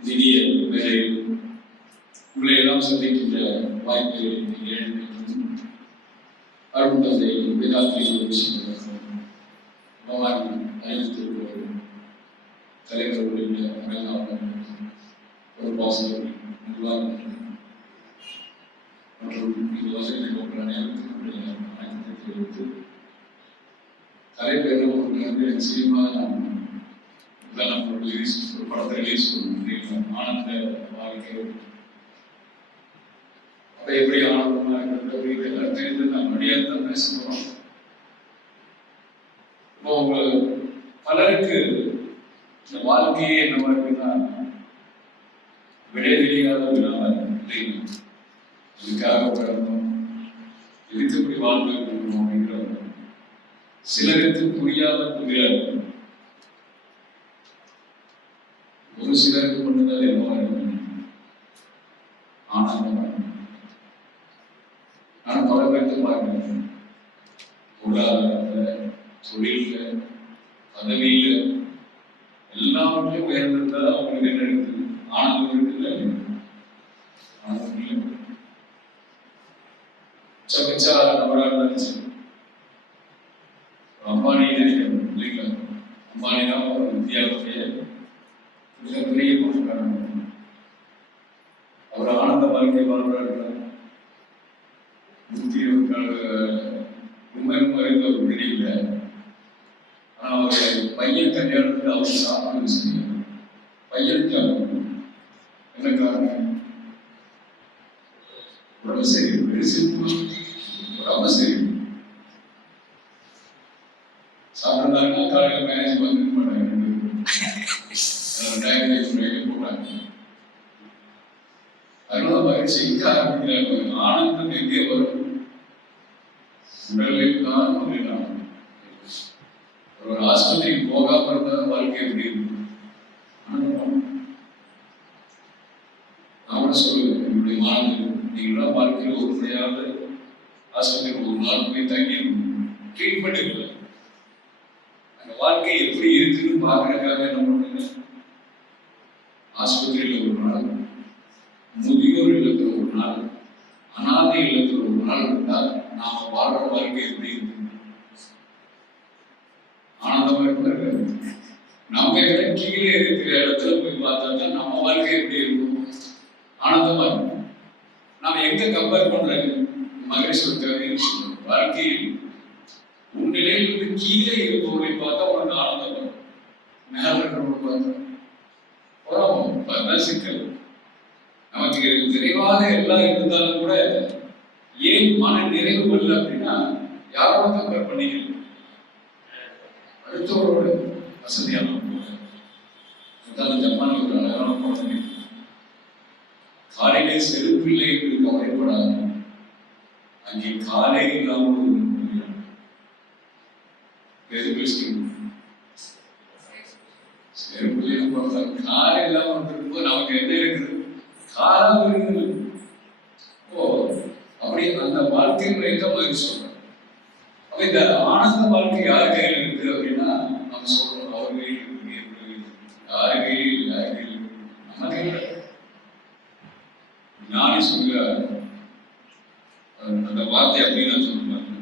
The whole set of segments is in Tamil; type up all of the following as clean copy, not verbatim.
திடீய வேலையில் உங்களையெல்லாம் சந்திக்கின்ற வாய்ப்பை அருள் தந்தை வேதாத்திரி அறிவித்திருக்கிறோம். தலைவர் உள்ளிட்ட அரங்காவலர், பொறுப்பாசிரியர், நிர்வாகிகள் மற்றும் இது வசதி போன்ற நேரத்தினுடைய வணக்கத்தை தெரிவித்து தலைவர் என்ன நிச்சயமாக நம்ம ஒரு படத்தை ரிலீஸ் பண்ணுறோம். ஆனந்த வாழ்க்கை அப்போ எப்படி ஆனந்தமாக இருக்கிறது எல்லாம் தெரிந்து நம்ம அடியாக தான் பேச போகிறோம். இப்போ பலருக்கு இந்த வாழ்க்கையே என்னவா இருக்குன்னா விடை தெரியாத விடாமல் இதுக்காக பிறந்தோம், இதுக்கு இப்படி வாழ்ந்து இருக்கணும் அப்படிங்கிற சிலருக்கு புரியாது. ஒரு சிலருக்கு மட்டும்தான் என்னவா இருக்கணும் ஆனந்தமா. நான் பல பேர்த்து பார்க்கிறேன், பொருளாதாரத்துல, தொழில, பதவியில எல்லாவற்றையும் உயர்ந்திருந்தா அவங்களுக்கு என்ன இருக்குது? ஆனந்தம் இருக்குல்ல? ஆனந்தம் இல்லை. மிச்சா நபராக இருந்துச்சு. அம்பானி நினைக்கிறோம் இல்லைங்களா? அம்பானி தான் ஒரு இந்தியாவுடைய மிகப்பெரிய பணக்காரன். அவர் ஆனந்த வாழ்க்கை வாழ்றாரு. உண்மை அறிந்த ஒரு விடியல. ஆனா அவர் பையன் கல்யாணத்துக்கு அவர் சாப்பிடுறது சரியா? பையனுக்கு என்ன காரணம்? ரொம்ப சரி, ரொம்ப சரி. சாப்பிட்றாங்கன்னா காலையில் மேனேஜ் பண்ணி போட்டாங்க. அதனால மகிழ்ச்சி எங்க ஆரம்பிக்கிறாங்க? ஆனந்தம் எங்கே வரும்? உடலில் தான் அப்படின்னா ஒரு ஆஸ்பத்திரிக்கு போகாம இருந்தா வாழ்க்கை எப்படி இருக்கும்? நான் கூட சொல்லுவேன் என்னுடைய மாணவர்கள், நீங்களாம் வாழ்க்கையில் ஒரு முறையாவது ஆஸ்பத்திரிக்கு ஒரு நாள் போய் தங்கி ட்ரீட்மெண்ட் இல்லை. அந்த வாழ்க்கை எப்படி இருக்குன்னு பார்க்கறதுக்காக என்ன பண்ணுங்க? ஆஸ்பத்திரியில் ஒரு நாள், முதியோர் இல்லத்தில் ஒரு நாள், அனாதை இல்லத்தில் ஒரு நாள் இருந்தால் நாம வாழ்ற வாழ்க்கை எப்படி இருக்கு? ஆனந்தமா இருக்காது. நம்ம கீழே இருக்கிற இடத்துல போய் பார்த்தா நம்ம வாழ்க்கை எப்படி இருக்கும்? ஆனந்தமா இருக்கும். நாம எங்க கம்பேர் பண்றாங்க? மகேஸ்வரர் வாழ்க்கையில் உன் நிலையிலிருந்து கீழே இருப்பவர்களை பார்த்தா உனக்கு ஆனந்தம் வரும். மேல இருக்கிறவங்க பார்த்தா சிக்கல். நமக்கு நிறைவாக எல்லாம் இருந்தாலும் கூட ஏன் மன நிறைவு இல்லை அப்படின்னா யாரோட கம்பேர் பண்ணிக்கல. அடுத்தவரோட வசதியான ஜப்பான் ஒரு அழகான குழந்தை காலையிலே செருப்பில்லை என்று கவலைப்படாது. அங்கே காலை இல்லாமல் செருப்பில்லை பார்த்தா காலை இல்லாமல் வந்திருக்கும்போது நமக்கு என்ன இருக்குது? காலம் இருக்குது. அப்படி அந்த வாழ்க்கை முறையத்தான் மகிழ்ச்சி சொல்றோம். அப்ப இந்த ஆனந்த வாழ்க்கை யார் கையில் இருக்கு அப்படின்னா நம்ம சொல்றோம் அவர் கையில் இருக்கு. யாரு கையில் இல்லை, யார் கையில் இருக்கு? நம்ம கையில். ஞானி சொல்கிறார் அந்த வார்த்தை அப்படின்னு சொல்லுவாங்க,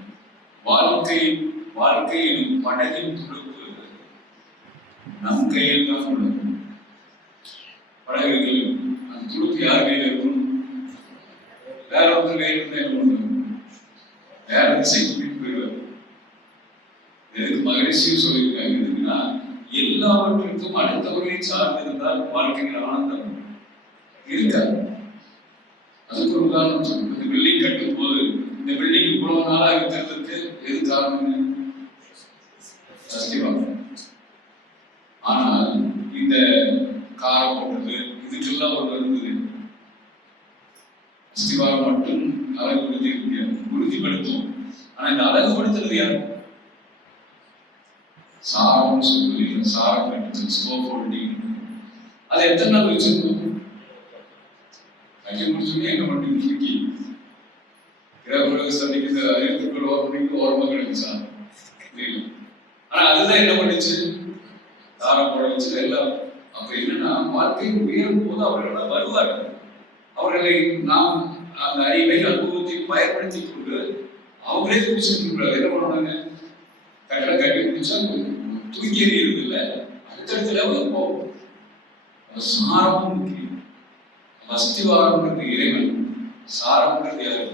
வாழ்க்கை எனும் படகின் துடுப்பு நம் கையில் தான் உள்ளது. படகுகள் அந்த துடுப்பு யார் கையில் இருக்கும்? வேற ஒருத்தர் கையில் இருந்தா என்ன பண்ணுவாங்க? வேற திசை கூட்டிட்டு போயிடுவார். எதுக்கு மகிழ்ச்சியும் சொல்லியிருக்காங்க இருக்குன்னா, எல்லாவற்றிற்கும் அடுத்தவர்களை சார்ந்திருந்தால் வாழ்க்கையில் ஆனந்தம் இருக்காது. அதுக்கு ஒரு உதாரணம் சொல்லுங்க. இந்த பில்டிங் கட்டும் போது இந்த பில்டிங் இவ்வளவு நாளா இருக்கிறதுக்கு எது காரணம்? சத்தியவாதம். ஆனால் இந்த காரை போட்டது இதுக்கெல்லாம் ஒரு இருந்தது. அஸ்திவாரம் மட்டும் அழகுபடுத்தி முடியாது, உறுதிப்படுத்தும். ஆனா இந்த அழகுபடுத்துறது யார்? சாரம் சொல்லுது, சாரம் கட்டுது, ஸ்கோப் ஹோல்டிங். அதை எத்தனை நாள் வச்சிருக்கோம்? கட்டி முடிச்சுமே எங்க மட்டும் தூக்கி கிரக சந்திக்கு இந்த 20 ஓரமாக கிடைக்கும் சார். ஆனா அதுதான் என்ன பண்ணுச்சு, தாரம் போட வச்சு எல்லாம். அப்ப என்னன்னா வாழ்க்கை உயரும் போது அவர்கள் வருவார்கள். அவர்களை நாம் அந்த அறிவை அனுபவத்தை பயன்படுத்தி கொண்டு அவங்களே குடிச்சுட்டு இருக்கிறார். என்ன பண்ணுவாங்க, கட்டளை கட்டி குடிச்சா தூக்கி எறியது இல்லை, அடுத்தடுத்த லெவலுக்கு போகும். சாரமும் முக்கியம். அஸ்திவாரம்ன்றது இறைவன், சாரம்ன்றது யாரு?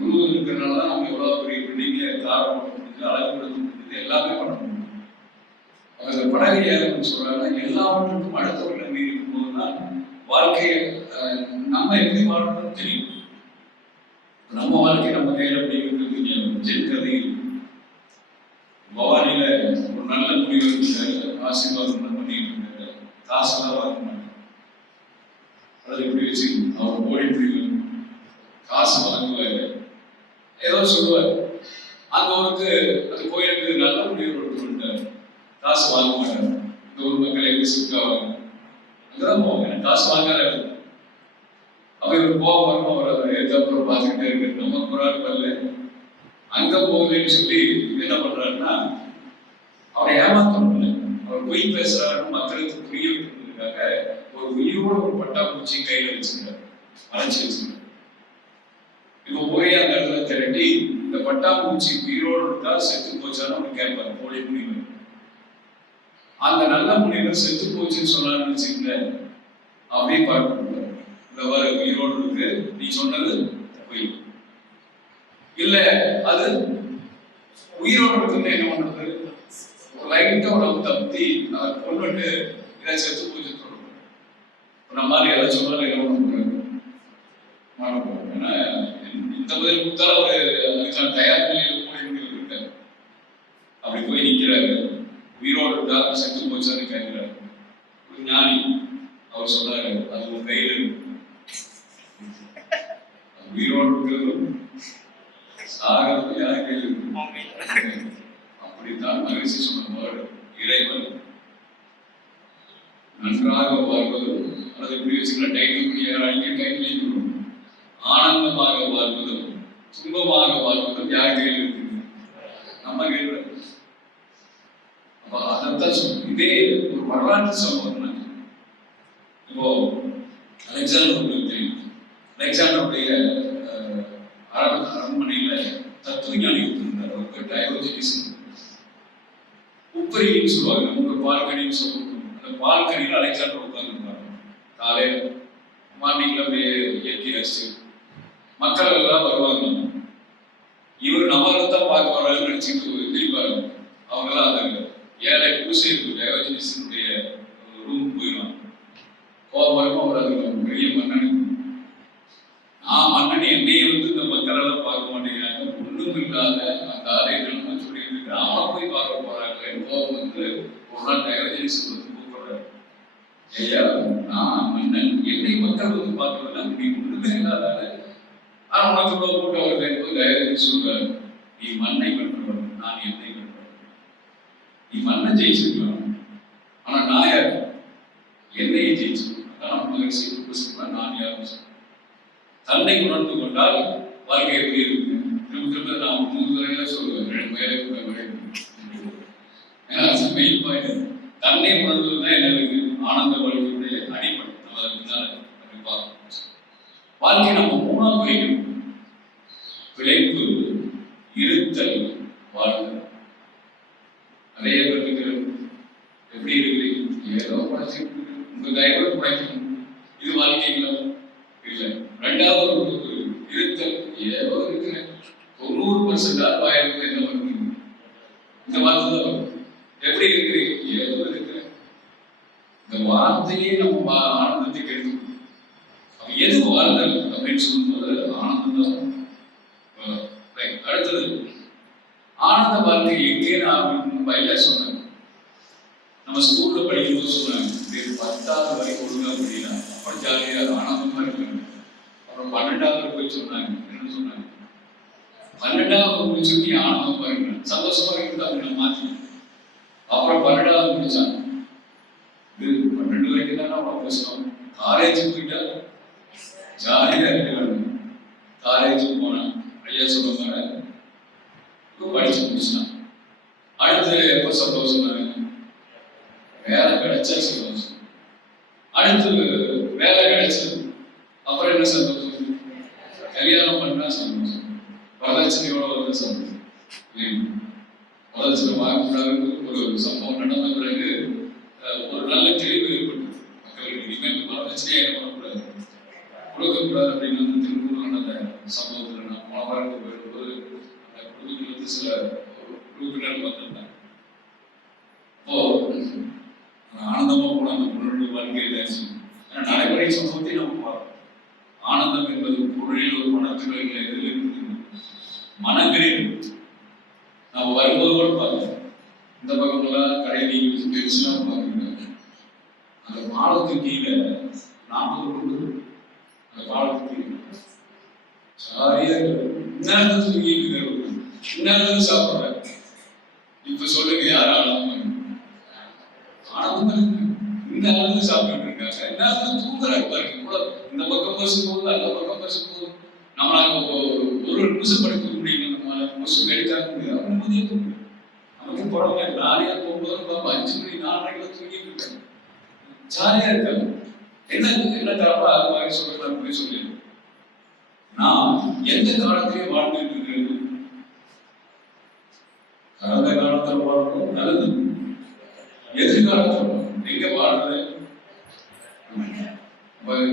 குரு இருக்கிறனால தான் நம்ம எவ்வளவு பெரிய பிள்ளைங்க காரம் பண்ண முடியுது, அழகுபடுத்த முடியுது, எல்லாமே பண்ண முடியும். அந்த படகை யாருன்னு சொல்றாங்க, எல்லாவற்றுக்கும் அடுத்தவர்கள் மீறி இருக்கும்போதுதான் வாழ்க்கையை நம்ம எப்படி வாழணும்னு தெரியும். நம்ம வாழ்க்கை நம்ம கையில எப்படி இருக்கு. ஜென் கதையில் பவானியில ஒரு நல்ல முடிவு ஆசீர்வாதம் பண்ணிட்டு இருக்காரு. காசுலாம் வாங்க மாட்டாங்க. அதை எப்படி வச்சு அவர் ஓடி முடிவு காசு வாங்குவாரு, ஏதோ சொல்லுவார். அந்த ஊருக்கு அந்த கோயிலுக்கு நல்ல முடிவு சொல்லிட்டாரு, காசு வாங்க மாட்டாங்க. இந்த ஊர் மக்கள் எப்படி சிக்காவாங்க, அங்கதான் போவாங்க, காசு வாங்காத. அப்ப இவர் போக அவர் ஏற்கப்புறம் பார்த்துக்கிட்டே இருக்கு. நம்ம குரான் வரல, அங்க போகுதுன்னு சொல்லி என்ன பண்றாருன்னா அவரை ஏமாத்தணும்ல, அவர் பொய் பேசுறாருன்னு மக்களுக்கு புரிய வைக்கிறதுக்காக ஒரு உயிரோட ஒரு பட்டாம்பூச்சி கையில வச்சிருக்காரு, மறைச்சு வச்சிருக்காரு. இப்ப போய் அந்த இடத்துல திரட்டி இந்த பட்டாம்பூச்சி உயிரோடு இருக்கா செத்து போச்சான்னு அவர் கேட்பாரு போலி முனிவர். அந்த நல்ல முனிவர் செத்து போச்சுன்னு சொன்னான்னு வச்சுக்கல, அப்படியே பார்க்க இந்த வர உயிரோடு இருக்கு, நீ சொன்னது பொய். இல்ல அது உயிரோடு இருக்குன்னு என்ன பண்றது, ஒரு லைட்டா ஒரு தப்பி அவர் கொண்டுட்டு இதை செத்து போச்சு சொல்றோம். நம்ம மாதிரி எதாவது சொன்னாலும் என்ன பண்ண முடியாது. ஏன்னா இந்த பதில் கொடுத்தாலும் ஒரு அதுக்கான தயார் நிலையில் போய் இருக்காரு. அப்படி போய் நிற்கிறாரு, உயிரோடு இருக்கா செத்து போச்சான்னு கேட்கிறாரு. ஒரு ஞானி அவர் சொன்னாரு, அது ஒரு கையில் இருக்கு, உயிரோடு இருக்கிறதும் சாகிறது யார் கையில் இருக்கு. அப்படித்தான் மகிழ்ச்சி சொன்ன இறைவன் நன்றாக வாழ்வதும், அதை எப்படி வச்சுக்கிற டைட்டில் பண்ணி டைட்டில் ஆனந்தமாக வாழ்வதும் துன்பமாக வாழ்வதும் யார் கையில் இருக்கு, நம்ம கையில். அப்ப அதைத்தான் சொல்லுவோம். இதே ஒரு வரலாற்று சம்பவம். இப்போ அலெக்சாண்டர் தெரியும், அலெக்சாண்டருடைய அரண்மனையில தத்துவ ஞானி இருந்தார். அவருக்கு டயோஜனிஸ் உப்பரின்னு சொல்லுவாங்க, நமக்கு பால்கனின்னு சொல்லுவாங்க. அந்த பால்கனியில் அலெக்சாண்டர் உட்கார்ந்துருப்பாங்க. காலையில் மார்னிங்ல அப்படியே இயற்கை ரசிச்சு மக்கள் எல்லாம் வருவாங்க. இவர் நம்மளைத்தான் பார்க்க வர்றாருன்னு நினைச்சுட்டு திருப்பாரு. அவங்கெல்லாம் அந்த ஏழை பூசை டயோஜனிஸனுடைய ரூம் போயிடுவாங்க. கோபரமா அவர் அது பெரிய மன்னனுக்கு, நான் மன்னன் என்னைய இந்த மக்களெல்லாம் பார்க்க மாட்டேங்கிறாங்க, ஒண்ணும் இல்லாத அந்த ஆலயங்கள் சொல்லிட்டு இருக்கிற அவனை போய் பார்க்க போறாங்க. கோபம் ஒரு நாள் டயோஜனிஸ் கூப்பிடுறாரு, ஐயா நான் மன்னன், என்னை மக்கள் பார்க்கறதுனா நீ ஒண்ணுமே இல்லாத, ஆனா உனக்கு கூட்ட வருது. டயோஜனிஸ் சொல்றாரு, நீ மண்ணை வென்றவன், நான் என்னை வென்றவன். நீ மண்ணை ஜெயிச்சிருக்கலாம், ஆனா நான் யார், என்னையை ஜெயிச்சிருக்கேன். நான் யாரும் தன்னை உணர்ந்து கொண்டால் வாழ்க்கை எப்படி இருக்கு. திரும்ப திரும்ப நான் 3 தடவை சொல்லுவேன், 2 மேலே தன்னை உணர்ந்தது தான் என்ன இருக்கு ஆனந்த வாழ்க்கையுடைய அடிப்படை. நம்ம அதுக்கு பின்னால அப்படி பார்க்கணும். வாழ்க்கை நம்ம 3ஆ பிரிக்கணும், பிழைப்பு, இருத்தல், வாழ்க்கை. நிறைய பேருக்கு எப்படி இருக்கிறீங்க, ஏதோ படிச்சுட்டு உங்க கையோட குறைக்கணும், இது வாழ்க்கைங்களா இல்லை. 2வது ஒரு இருத்தல், ஏதோ இருக்கிற 90% ஆயிரம் என்ன பண்ணுறீங்க, இந்த வார்த்தை தான் வரும். எப்படி இருக்கிறீங்க, ஏதோ இருக்கிற. இந்த வார்த்தையே நம்ம ஆனந்தத்தை கெடுக்கும். எது வாழ்தல் அப்படின்னு சொல்லும்போது ஆனந்தம் தான். அடுத்தது ஆனந்த வாழ்க்கை எங்கே நான் பையில சொன்னேன். நம்ம ஸ்கூல்ல படிக்கும்போது சொன்னாங்க, 10வது வரைக்கும் ஒழுங்கா அப்படின்னா அப்படி ஜாலியாக ஆனந்தமா இருக்காங்க. அப்புறம் 12வது போய் சொன்னாங்க, என்ன சொன்னாங்க, 12வது முடிச்சு நீ ஆனந்தமா இருக்க சந்தோஷமா இருக்கிறது அப்படின்னு மாற்றி. அப்புறம் 12வது முடிச்சாங்க, இது 12 வரைக்கும் தானே அவ்வளோ கஷ்டம். காலேஜ் போயிட்டா ஜாலியா இருக்காங்க. காலேஜுக்கு போனேன், ஐயா சொல்லுவாங்க படிச்சு முடிச்சிட்டான். அடுத்து எப்போ சந்தோஷம்? வேலை கிடைச்சா சந்தோஷம். அடுத்து வேலை கிடைச்சது அப்புறம் என்ன சந்தோஷம்? கல்யாணம் பண்ணா சந்தோஷம். வரதட்சணையோட வந்து சந்தோஷம். வரதட்சணை வாங்கக்கூடாதுன்னு ஒரு சம்பவம் நடந்த பிறகு ஒரு நல்ல தெளிவு ஏற்பட்டு மக்களுக்கு இனிமேல் வரதட்சணையே என்ன பண்ணக்கூடாது, கொடுக்கக்கூடாது அப்படின்னு வந்து திருப்பூர் நடந்த சம்பவத்தில் நான் போன வாரத்துக்கு போயிருக்கும்போது அந்த குடும்பத்தில் வந்து சில உறுப்பினர்கள் வந்திருந்தாங்க. அப்போ ஆனந்தமா போன அந்த பொருளுடைய வாழ்க்கையில நடைமுறை சம்பவத்தை நம்ம பார்க்கணும். ஆனந்தம் என்பது பொருளில் ஒரு மனத்தில் இல்லை, எதில் இருக்குது? மனங்களில். நம்ம வரும்போது கூட பார்க்கலாம், இந்த பக்கம்லாம் கடை நீங்க தெரிச்சுன்னா பார்க்குறீங்க, அந்த பாலத்துக்கு கீழே 40 குடும்பம் அந்த பாலத்துக்கு கீழே சாரியா இந்நேரத்துக்கு தூங்கிட்டு இந்நேரத்துக்கு சாப்பிட்றாங்க. இப்ப சொல்லுங்க, யார் ஆனந்தம் ஆனந்தம் இந்த அளவுக்கு சாப்பிட்டு இருக்காங்க, என்ன தூங்குறாங்க பாருங்க. கூட இந்த பக்கம் பசு போகுது, அந்த பக்கம் பசு போகுது. நம்மளால ஒரு நிமிஷம் படுக்க முடியல, நம்ம நிமிஷம் எடுக்காத முடியாது. நிம்மதியா தூங்குது. நமக்கு பரவாயில்ல, நாளையா போகும்போது 5 மணி 4 மணிக்கு தூங்கிட்டு இருக்காங்க, ஜாலியா இருக்காங்க. என்ன தரப்பா அது மாதிரி சொல்றேன் போய் சொல்லி நான் எந்த காலத்திலையும் வாழ்ந்துட்டு இருக்கிறது கடந்த காலத்துல வாழ்றோம் நல்லது, எதிர்காலத்துல எங்க வாழ்றது?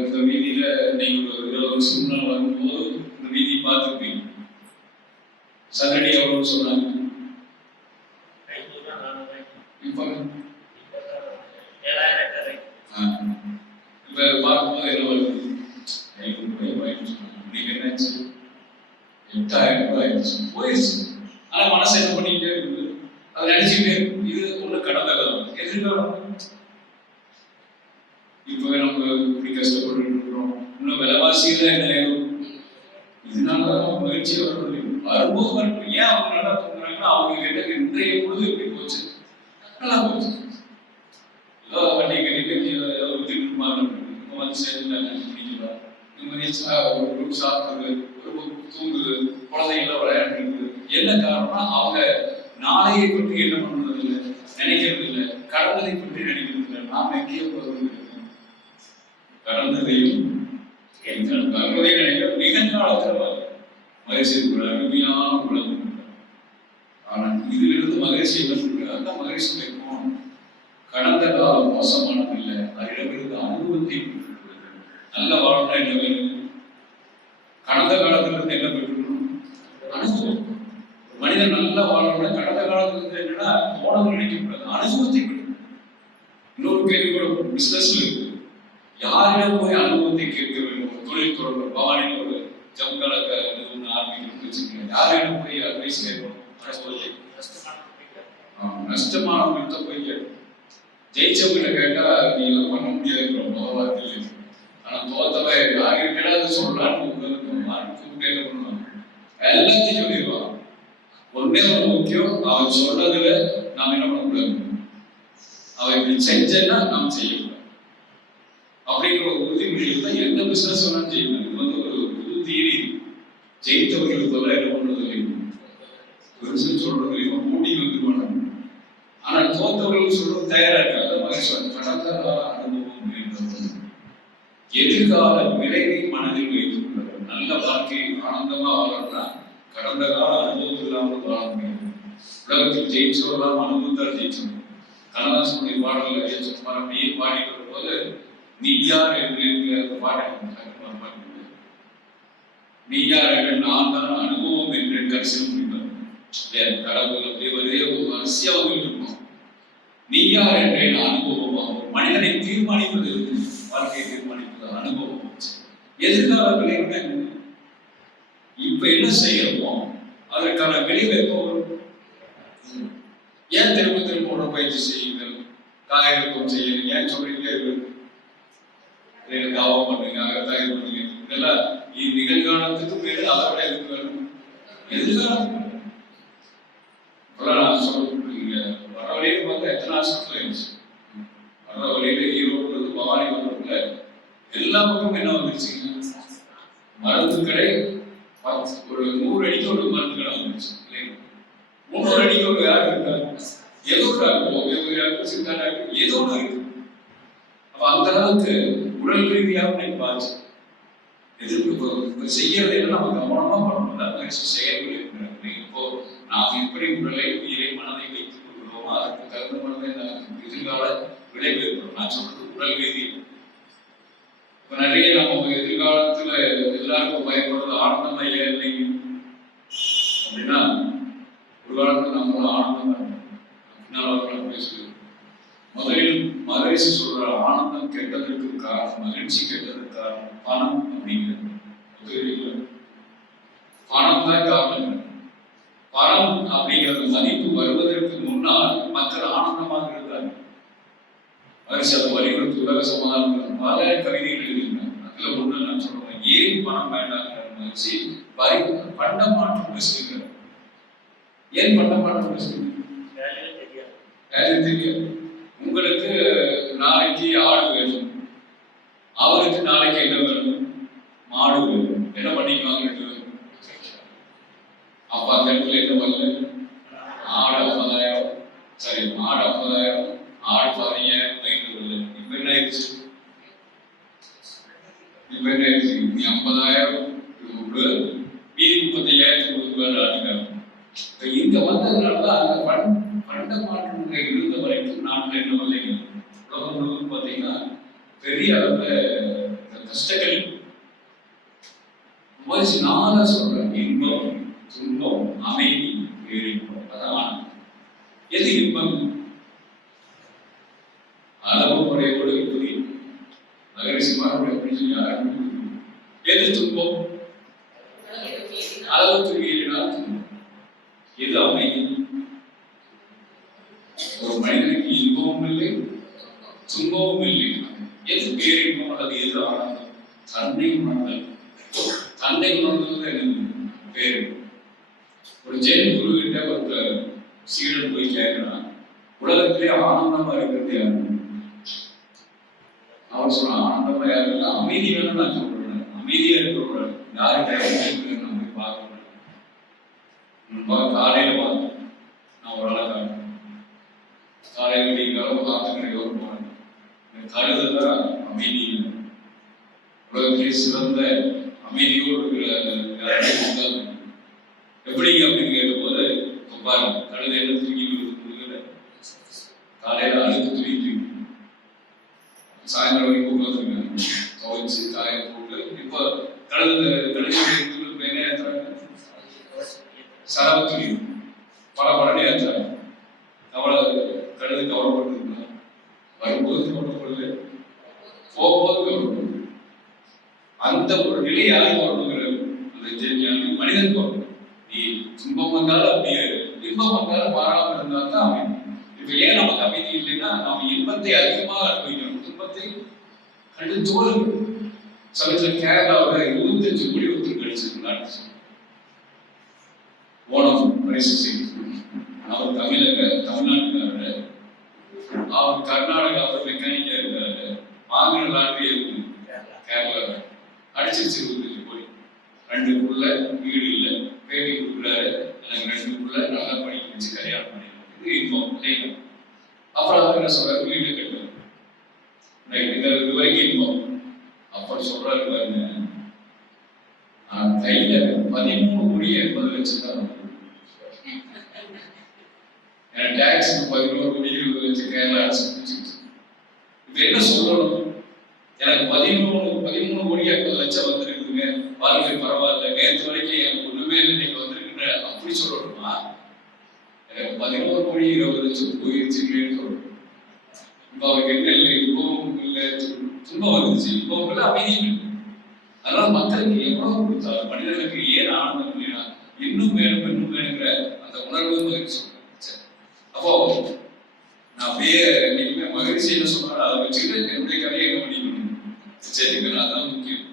இந்த வீதியில நீங்க ஒரு 20 வருஷம் முன்னால் வரும்போது இந்த வீதியை பார்த்துருப்பீங்க. சகடி எவ்வளவு சொன்னாங்க? இப்ப பார்க்கும்போது என்ன வருது? 500 ரூபாய் சொன்னாங்க. நீங்க என்னாச்சு? 8000 ரூபாய் போயிடுச்சு. ஆனா மனசு என்ன பண்ணிக்கிட்டே இருக்குது? அதை நினைச்சுக்கிட்டே இருக்கு. இது ஒண்ணு கடந்த காலம். எதிர்காலம் இப்ப நம்ம இப்படி கஷ்டப்பட்டு இருக்கிறோம். இன்னும் விலைவாசியில என்ன ஆயிடும்? இதனாலதான் முயற்சி வரும்போது வரணும். ஏன் அவங்க நல்லா தூங்குறாங்கன்னா அவங்க கிட்ட இன்றைய பொழுது எப்படி போச்சு? நல்லா போச்சு. ஏதோ வண்டி கட்டி வந்து சேர்ந்துட்டாங்க. நிம்மதியா ஒரு குரூப் சாப்பிடுறது, ஒரு குரூப் தூங்குது, குழந்தைங்கள விளையாடுறது. என்ன காரணம்னா அவங்க நாளையை பற்றி என்ன பண்றது இல்லை, நினைக்கிறது இல்லை, கடந்ததை பற்றி நினைக்கிறது இல்லை. நாம் எங்கேயோ போகிறது, கடந்ததையும் கடந்ததை நினைக்கிற நிகழ்காலத்துல மகிழ்ச்சி இருக்கிற அருமையான உலகம். ஆனா இதிலிருந்து மகிழ்ச்சி என்ன சொல்றாரு? அந்த மகிழ்ச்சி இருக்கும். கடந்த காலம் மோசமானது இல்லை, அதிலிருந்து அனுபவத்தை பெற்றுள்ளது. நல்ல வாழ்க்கை என்ன வேணும்? கடந்த காலத்துல இருந்து என்ன பெற்றுக்கணும்? அனுபவம். மனிதன் நல்ல வாழ்க்கை கடந்த காலத்துல இருந்து என்னன்னா போனது நினைக்கக்கூடாது, அனுபவத்தை பெற்று. இன்னொரு கேள்வி கூட பிசினஸ்ல இருக்கு. யாரிடம் போய் அனுபவத்தை கேட்க வேண்டும்? தொழில் தொடர்பு பவானியில் ஒரு ஜம்கால நிறுவனம் ஆரம்பிக்கணும்னு வச்சுக்கோங்க. யாரிடம் போய் அட்வைஸ் கேட்கணும்? நஷ்டமானவங்கள்ட்ட போய் கேட்கணும். ஜெயிச்சவங்கிட்ட கேட்டா நீ எல்லாம் பண்ண முடியாது வார்த்தையில். ஆனா தோத்தவ யாருக்கிட்ட அதை சொல்லலான்னு கூப்பிட்டு என்ன பண்ணுவாங்க? எல்லாத்தையும் சொல்லிடுவான். ஒன்னே ஒரு முக்கியம், அவன் சொல்றதுல நாம் என்ன பண்ணக்கூடாது, அவன் இப்படி செஞ்சேன்னா நாம் செய்யக்கூடாது அப்படிங்கிற ஒரு உறுதிமொழியில் தான் எந்த பிசினஸ் வேணாலும் செய்யணும். இது வந்து ஒரு புது தீரி. ஜெயித்தவர்களுக்கு தவிர என்ன பண்றது இல்லை, பெருசு சொல்றது இல்லை, கூட்டி வந்துருவாங்க. ஆனால் தோத்தவர்கள் சொல்றது தயாரா இருக்காங்க. கடந்த கால அனுபவம், எதிர்கால விளைவை மனதில் வைத்துக் கொள்ளுங்கள். நல்ல வாழ்க்கையை ஆனந்தமா வாழணும்னா கடந்த கால அனுபவம் இல்லாமல் வாழ முடியும். உலகத்தில் ஜெயிச்சவரெல்லாம் அனுபவத்தால் ஜெயிச்சோம். கண்ணதாசனுடைய பாடல்கள் ஜெயிச்சோம் அப்படியே பாடி வரும்போது நீ யார் என்று அந்த பாடல் நீ யார் என்று நான் தான் அனுபவம் என்று கரிசனம் முடிப்பார். கடவுள் அப்படியே ஒரே ஒரு அரசியா வந்துட்டு இருக்கோம். நீ யார் என்ற அனுபவம் மனிதனை தீர்மானிப்பது, வாழ்க்கையை தீர்மானிப்பது அனுபவம். எதிர்கால விளைவு இப்ப என்ன செய்யறோமோ அதற்கான விளைவு எப்போ வரும்? ஏன் திரும்ப திரும்ப உடற்பயிற்சி செய்யுங்கள், காயகம் செய்யுங்கள், ஏன் சொல்லிட்டே இருக்கு? தாவம் பண்ணுங்க, அகத்தாயம் பண்ணுங்க. இதெல்லாம் நிகழ்காலத்துக்கு மேல அதை விட எதுக்கு வேணும்? எதிர்காலத்துக்கு நான் சொல்லுங்க. வர வழியில பார்த்தா எத்தனை ஹாஸ்பிட்டல் ஆயிடுச்சு. வர வழியில ஈரோடு பவானி வர்றதுல எல்லா பக்கமும் என்ன வந்துருச்சுங்க? மருந்து கடை. ஒரு 100 அடிக்கு ஒரு மருந்து கடை வந்துருச்சு. முன்னூறு அடிக்கு ஒரு யாரு இருக்காரு, ஏதோ ஒரு டாக்டர் சித்தா டாக்டர் ஏதோ ஒன்று இருக்கு. அப்ப அந்த அளவுக்கு உடல் ரீதியாக பாதிச்சு எதிர்ப்பு செய்யறது நம்ம கவனமா பண்ணணும். செயல்கள் இருக்கிறாங்க. இப்போ நாம் எப்படி உடலை உயிரை மனதை வைத்துக் கொள்கிறோமோ அதற்கு தகுந்த மாதிரி எதிர்கால விளைவு ஏற்படும். நான் சொல்றது உடல் ரீதியில். இப்ப நிறைய நம்ம எதிர்காலத்துல எல்லாருக்கும் பயப்படுறது ஆனந்தமா ஏன் இல்லைங்க அப்படின்னா, ஒரு காலத்துல நம்மள ஆனந்தமா இருக்கணும் பேசுறது. முதலில் மகரிஷி சொல்ற ஆனந்தம் கெட்டதற்கு காரணம், மகிழ்ச்சி கெட்டதற்கு காரணம் பணம் அப்படிங்கிறது. பணம் தான் காரணம். பணம் அப்படிங்கிறது மதிப்பு வருவதற்கு முன்னால் மக்கள் ஆனந்தமாக இருந்தாங்க. மகரிஷி அதை வலியுறுத்தி உலக சமாதானம் பல கவிதைகள் எழுதியிருக்காங்க. அதுல ஒண்ணு நான் சொல்றேன், ஏன் பணம் வேண்டாங்கிற மகிழ்ச்சி பண்ட மாற்றம் பேசுகிறார். ஏன் பண்ட மாற்றம் பேசுகிறீங்க? தெரியாது. உங்களுக்கு நாளைக்கு ஆடு வேணும், அவருக்கு நாளைக்கு என்ன வேணும், மாடு வேணும். என்ன பண்ணிக்குவாங்க? அப்ப அந்த இடத்துல என்ன வரல, ஆடு 50,000, சரி மாடு 50,000, ஆடு 15,000 வரல. இப்ப என்ன ஆயிடுச்சு? நீ 50,000 மீதி 35,000 ஆடுங்க. இங்க வந்ததுனாலதான் அந்த பண்ட மாற்றம் இருந்த வரைக்கும் நாட்டில் என்ன இல்லைங்க, உலகம் முழுவதும் பார்த்தீங்கன்னா பெரிய அளவுல கஷ்டங்கள். நானா சொல்றேன், இன்பம் துன்பம் அமைதி பேரின்பம், அதான் எது இன்பம்? அளவு முறையோடு இருப்பது மகரிஷி அப்படின்னு சொல்லி யாரும். எது துன்பம்? அளவுக்கு மீறினால் துன்பம். எது அமைதி? ஒரு மனிதனுக்கு இன்பமும் இல்லை துன்பமும் இல்லை. எது பேரின்பம் அல்லது எது ஆனந்தம்? தன்னை உணர்தல். தன்னை உணர்ந்தது என்னது? பேரின்பம். ஒரு ஜெயின் குரு கிட்ட ஒரு சீடன் போய் கேட்கிறான், உலகத்திலே ஆனந்தமா இருக்கிறது யாரு? அவர் சொல்றான், ஆனந்தமா யாரு இல்லை, அமைதி வேணும். நான் சொல்றேன், அமைதியா இருக்கிற யாருக்கு நம்ம போய் பார்க்கணும். காலையில பார்த்தேன், நான் ஒரு ஆளை காட்டுறேன். காலையில் விடியற்காலம் காத்துக்கிற போனேன். கழுதுதான் அமைதி. உலகத்திலே சிறந்த அமைதியோடு இருக்கிற எப்படிங்க அப்படின்னு கேட்ட போது, கழுதை என்ன தூங்கி காலையில அழுத்து தூங்கி சாயந்தரம் வரைக்கும் உட்காந்துருக்காங்க, துவைச்சு காய போட்டு. இப்போ கழுதை என்ன சரவு துணி பல படனே ஏற்றாங்க. கழுது கவலைப்பட்டு வரும்போது கவலைப்படல, போகும்போது கவலைப்படும். அந்த ஒரு நிலை யாரும் வரணுங்கிற அந்த மனிதன் வரணும். நீ துன்பம் வந்தாலும் அப்படியே, இன்பம் வந்தாலும் மாறாமல் இருந்தா தான் அமைதி. இப்ப ஏன் நமக்கு அமைதி இல்லைன்னா, நாம இன்பத்தை அதிகமாக அனுபவிக்கணும், துன்பத்தை கண்டு தோல். சமயத்தில் கேரளாவில் 25 கோடி ஒருத்தர் கழிச்சிருந்தாரு. ஓணம் பரிசு செய்து அவர் தமிழ்நாட்டுக்காரர், அவர் கர்நாடகாவில் மெக்கானிக்கா இருக்காரு. வாங்கின லாட்டரி இருக்கு கேரளாவில், அடிச்சிருச்சு 25 கோடி. 2 புள்ள வீடு இல்லை, பேட்டி கொடுக்குறாரு, எனக்கு 2 புள்ள நல்லா படிக்க வச்சு கல்யாணம் பண்ணிடுவோம். இது இன்பம் இல்லைங்க. அப்புறம் அவர் என்ன சொல்றாரு, வீடு கட்டுறாரு. இது வரைக்கும் இன்பம். அப்புறம் சொல்றாரு பாருங்க, கையில 13 கோடி 80 லட்சம் தான். டாக்ஸ் 11 கோடி 20 லட்சம் கேரளா அரசு. இப்ப என்ன சொல்லணும், எனக்கு 13 கோடி 80 லட்சம் வந்திருக்குதுங்க, வாழ்க்கை பரவாயில்ல, நேற்று வரைக்கும் எனக்கு ஒண்ணுமே இல்லை, நீங்க வந்திருக்குன்ற அப்படி சொல்லணுமா? எனக்கு 11 கோடி 20 லட்சம் போயிருச்சுன்னு சொல்லணும். இப்ப அவருக்கு என்ன இல்லை, இன்பமும் இல்லை துன்பம் வந்துச்சு, இன்பம் இல்லை அமைதியும் இல்லை. அதனால மக்களுக்கு எவ்வளவு கொடுத்தாலும் மனிதனுக்கு ஏன் ஆனந்தம் இல்லைன்னா, இன்னும் வேணும் இன்னும் வேணுங்கிற அந்த உணர்வு மகிழ்ச்சி. அப்போ நான் அப்படியே இன்னைக்குமே மகிழ்ச்சி என்ன சொல்றாரு, அதை வச்சுக்கிட்டு என்னுடைய கதையை என்ன பண்ணிக்கணும் சரிங்க, அதுதான் முக்கியம்.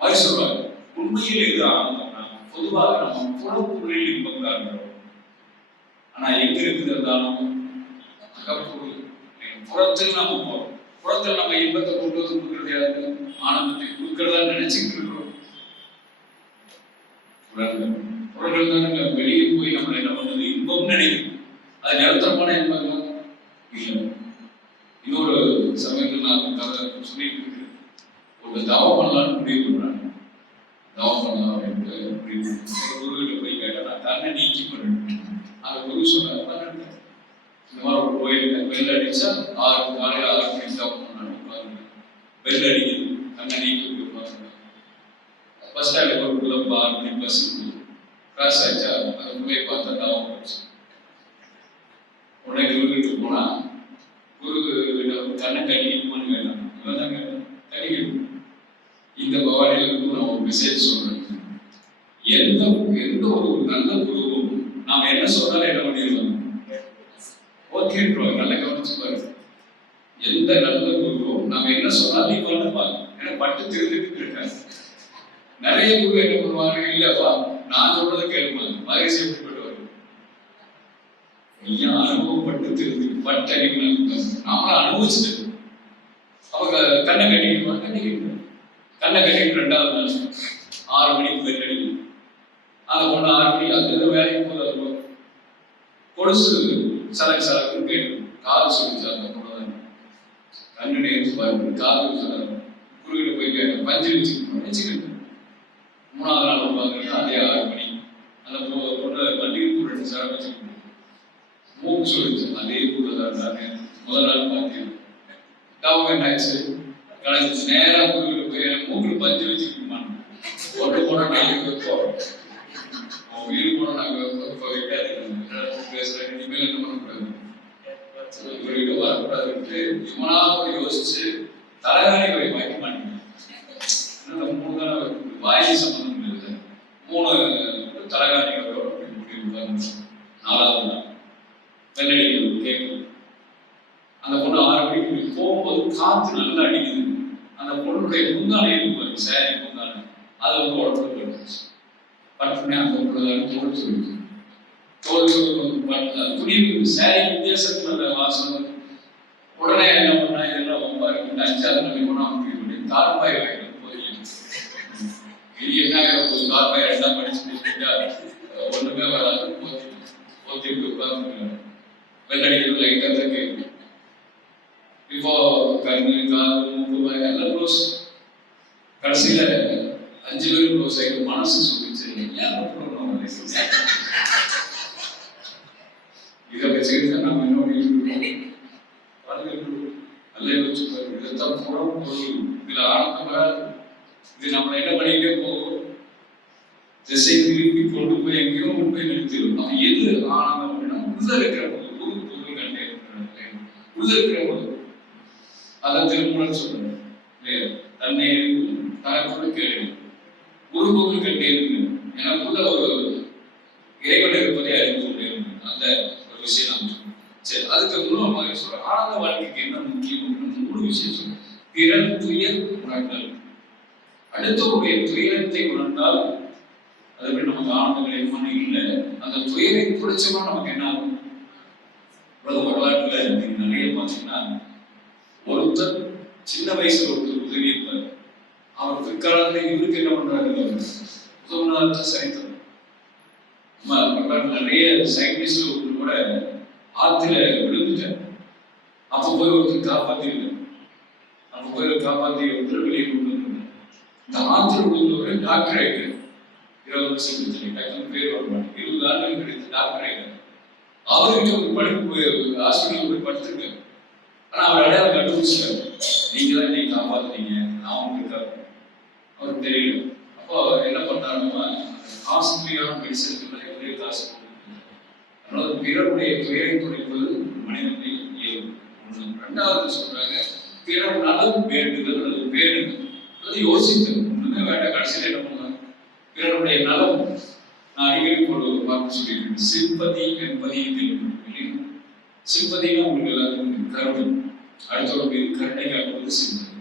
மாதிரி சொல்றாங்க, உண்மையில் எது ஆனந்தம்னா பொதுவாக நம்ம புறப்பொருளில் இன்பம் தான் இருக்கிறோம். ஆனா எங்க இருக்குது இருந்தாலும் அகப்பொருள் புறத்தில் நாம போறோம். புறத்தில் நம்ம இன்பத்தை கொண்டு வந்து கொடுக்கறது யாருக்கு? ஆனந்தத்தை கொடுக்கறதா நினைச்சுக்கிட்டு இருக்கிறோம். உறவுகள் தானே வெளியே போய் நம்ம என்ன பண்ணுறது இன்பம் நினைக்கும். அது நிரந்தரமான இன்பம் இல்லை. இன்னொரு சமயத்தில் நான் கதை சொல்லிட்டு இருக்கேன். ஒரு தவம் பண்ணலான்னு முடிவு பண்றாங்க. தவம் பண்ணலாம் அப்படின்ட்டு முடிவு குருகிட்ட போய் கேட்டா நான் தன்னை நீக்கி பண்ணிட்டேன். அந்த குரு சொன்னார், இந்த மாதிரி ஒரு கோயிலுக்கு பெல் அடிச்சா காலையில் 6 மணிக்கு தவம் பண்ணாலும் பாருங்க, பெல் அடிக்குது, தன்னை நீக்கி பாருங்க. பஸ் ஸ்டாண்டுக்கு ஒரு குள்ள 6 மணி பஸ் கிராஸ் ஆயிடுச்சா, அதை போய் பார்த்தா தவம் போச்சு. உடனே குருகிட்ட போனா குரு கண்ணை கட்டிக்கணுமான்னு கேட்டான். இவன் தான் கேட்டான், கட்டிக்கணும். இந்த பவானியில இருந்து நான் ஒரு மெசேஜ் சொல்றேன். எந்த ஒரு நல்ல குருவும் நாம என்ன சொன்னாலும் என்ன பண்ணிடுவாங்க, ஓகேன்றோம். நல்லா கவனிச்சு பாருங்க. எந்த நல்ல குருவும் நாம என்ன சொன்னாலும் நீ பண்ணுவாங்க. ஏன்னா பட்டு தெரிஞ்சுட்டு இருக்காங்க. நிறைய குரு என்ன பண்ணுவாங்க, இல்லப்பா நான் சொல்றதை கேட்பாங்க. மகேஷ் எப்படிப்பட்டவர், நீயா அனுபவப்பட்டு தெரிஞ்சு பட்டறிவு நாமளும் அனுபவிச்சுட்டு அவங்க கண்ணை கட்டிக்கிட்டு கண்ணை கட்டிட்டு 2வது நாள் 6 மணிக்கு பெல் அடிக்கும். அந்த பொண்ணு 6 மணிக்கு அது வேலைக்கு போது கொலுசு சலக்கு சலக்குன்னு கேட்கும். காது சொல்லிச்சு அந்த பொண்ணு கண்ணு நேர்த்து பாருங்க, காது சொல்ல குருகிட்ட போய் கேட்டேன், பஞ்சு வச்சுக்கிட்டு 3வது நாள் பார்க்குறது அதே 6 மணி. அந்த பொண்ணு மல்லிகைப்பூ 2 சரம் வச்சுக்கிட்டு மூக்கு சொல்லிச்சு அதே கூட தான். முதல் நாள் பார்த்தீங்கன்னா அவங்க என்ன ஆச்சு, கடைசி நேரம் குருகிட்ட போய் மூக்கில் பஞ்சு வச்சுக்கிட்டுமான் ஒன்று போனா நாளைக்கு வைப்போம், வீடு போனா நாங்கள் வைக்காது பேசுறேன், இனிமேல் என்ன பண்ணக்கூடாது, இவர்கிட்ட வரக்கூடாதுன்ட்டு இவனா போய் யோசிச்சு தலைகாணி வை வைக்க மாட்டேங்க. 3 தானே வாயு சம்பந்தம் இல்லை, 3 தலைகாணி வரும் அப்படின்னு முடிவு. 4வது நாள் வெள்ளடிக்கிறது கேட்கும். அந்த பொண்ணு 6 மணிக்கு போகும்போது காத்து நல்லா அடிக்குது. அந்த பொண்ணுடைய முந்தானை இருக்கு, சேரி முந்தானை, அது உடம்புல போயிடுச்சு. பட்டுனே அந்த பொண்ணு தோல் சொல்லிச்சு. தோல் துணி சேரி வித்தியாசத்துல அந்த வாசனை. உடனே என்ன பண்ணா, இதெல்லாம் ரொம்ப இருக்கு 5வது நாள் போனா அவங்க தார்பாய் வைக்கணும் போய் இது என்ன தார்பாய் 2ஆம் படிச்சு ஒண்ணுமே வராது. போத்திட்டு உட்கார்ந்து வெள்ளடிக்கிறது லைட்டாக தான் கேட்கும். இப்போ கண்ணு காது மூக்கு எல்லாம் க்ளோஸ். கடைசியில 5 பேரும் க்ளோஸ் ஆகிட்டு மனசு சொல்லிச்சு, இதை வச்சுக்கிட்டு நம்ம என்ன நல்லா யோசிச்சு பாருங்க. இதைத்தான் புறம் பொருள், இதுல ஆனந்தம் வராது. இது நம்மளை என்ன பண்ணிக்கிட்டே போகும், திசை திருப்பி கொண்டு போய் எங்கேயும் போய் நிறுத்திடும். நம்ம எது ஆனந்தம் அப்படின்னா உள்ள இருக்கிற போது பொருள் கண்டே உள்ள இருக்கிற போது அதை திருமணம் சொல்றேன் இல்லையா, தன்னை தனக்குள்ள கேள்வி ஒரு பொருள் கண்டே இருக்கு. எனக்குள்ள ஒரு இறைவன் இருப்பதை அறிந்து கொண்டே இருக்கு. அந்த ஒரு விஷயம் நான் சொல்றேன். சரி, அதுக்கு இன்னொரு மாதிரி சொல்றேன். ஆனந்த வாழ்க்கைக்கு என்ன முக்கியம் அப்படின்னு 3 விஷயம் சொல்றேன். பிறர் துயர் உணர்தல், அடுத்தவருடைய துயரத்தை உணர்ந்தால் அது எப்படி நமக்கு ஆனந்தம் கிடைக்குமான்னு இல்லை. அந்த துயரை துடைச்சோம்னா நமக்கு என்ன ஆகும்? உலக வரலாற்றுல நீங்க நிறைய பார்த்தீங்கன்னா, ஒருத்தர் சின்ன வயசுல ஒருத்தர் உதவி இருப்பார். அவர் பிற்காலத்துல இவருக்கு என்ன பண்றாரு, உதவுனாதான் சரித்திரம். வரலாற்று நிறைய சயின்டிஸ்ட் ஒருத்தர் கூட ஆத்துல விழுந்துட்டார். அப்ப போய் ஒருத்தர் காப்பாத்திருக்காரு. அப்ப போய் காப்பாத்தி ஒருத்தர் வெளியே கொண்டு வந்தார். இந்த ஆத்துல விழுந்தவரை டாக்டர் ஆயிட்டார். 20 வருஷம் பேர் வருவாங்க. 20 ஆண்டுகள் கிடைத்து டாக்டர் ஆயிட்டார். அவர்கிட்ட ஒரு படிப்பு போய் ஹாஸ்பிட்டல் போய் படுத்திருக்காரு. ஆனா அவர் அடையாளம் கண்டுபிடிச்சிட்டாரு, நீங்க தான் என்னை காப்பாத்துறீங்க, நான் உங்களுக்கு அவருக்கு தெரியல. அப்போ என்ன பண்றாருன்னா, காஸ்ட்லியான மெடிசன் ஒரே காசு. அதனால பிறருடைய துயரை துடைப்பது மனிதனுடைய இயல்பு. 2வது சொல்றாங்க, பிறர் நலம் வேண்டுதல் அல்லது வேண்டுதல், அது யோசித்தல். ஒண்ணுமே வேண்டாம். கடைசியில் என்ன பண்ணாங்க, பிறருடைய நலம். நான் அடிக்கடி ஒரு வாக்கு சொல்லியிருக்கேன், சிம்பதி என்பதை தெரியும். சிம்பதினா உங்களுக்கு எல்லாருக்கும் கருணை, அடுத்தவங்க மீது கருணை காட்டுவது சிம்பதி.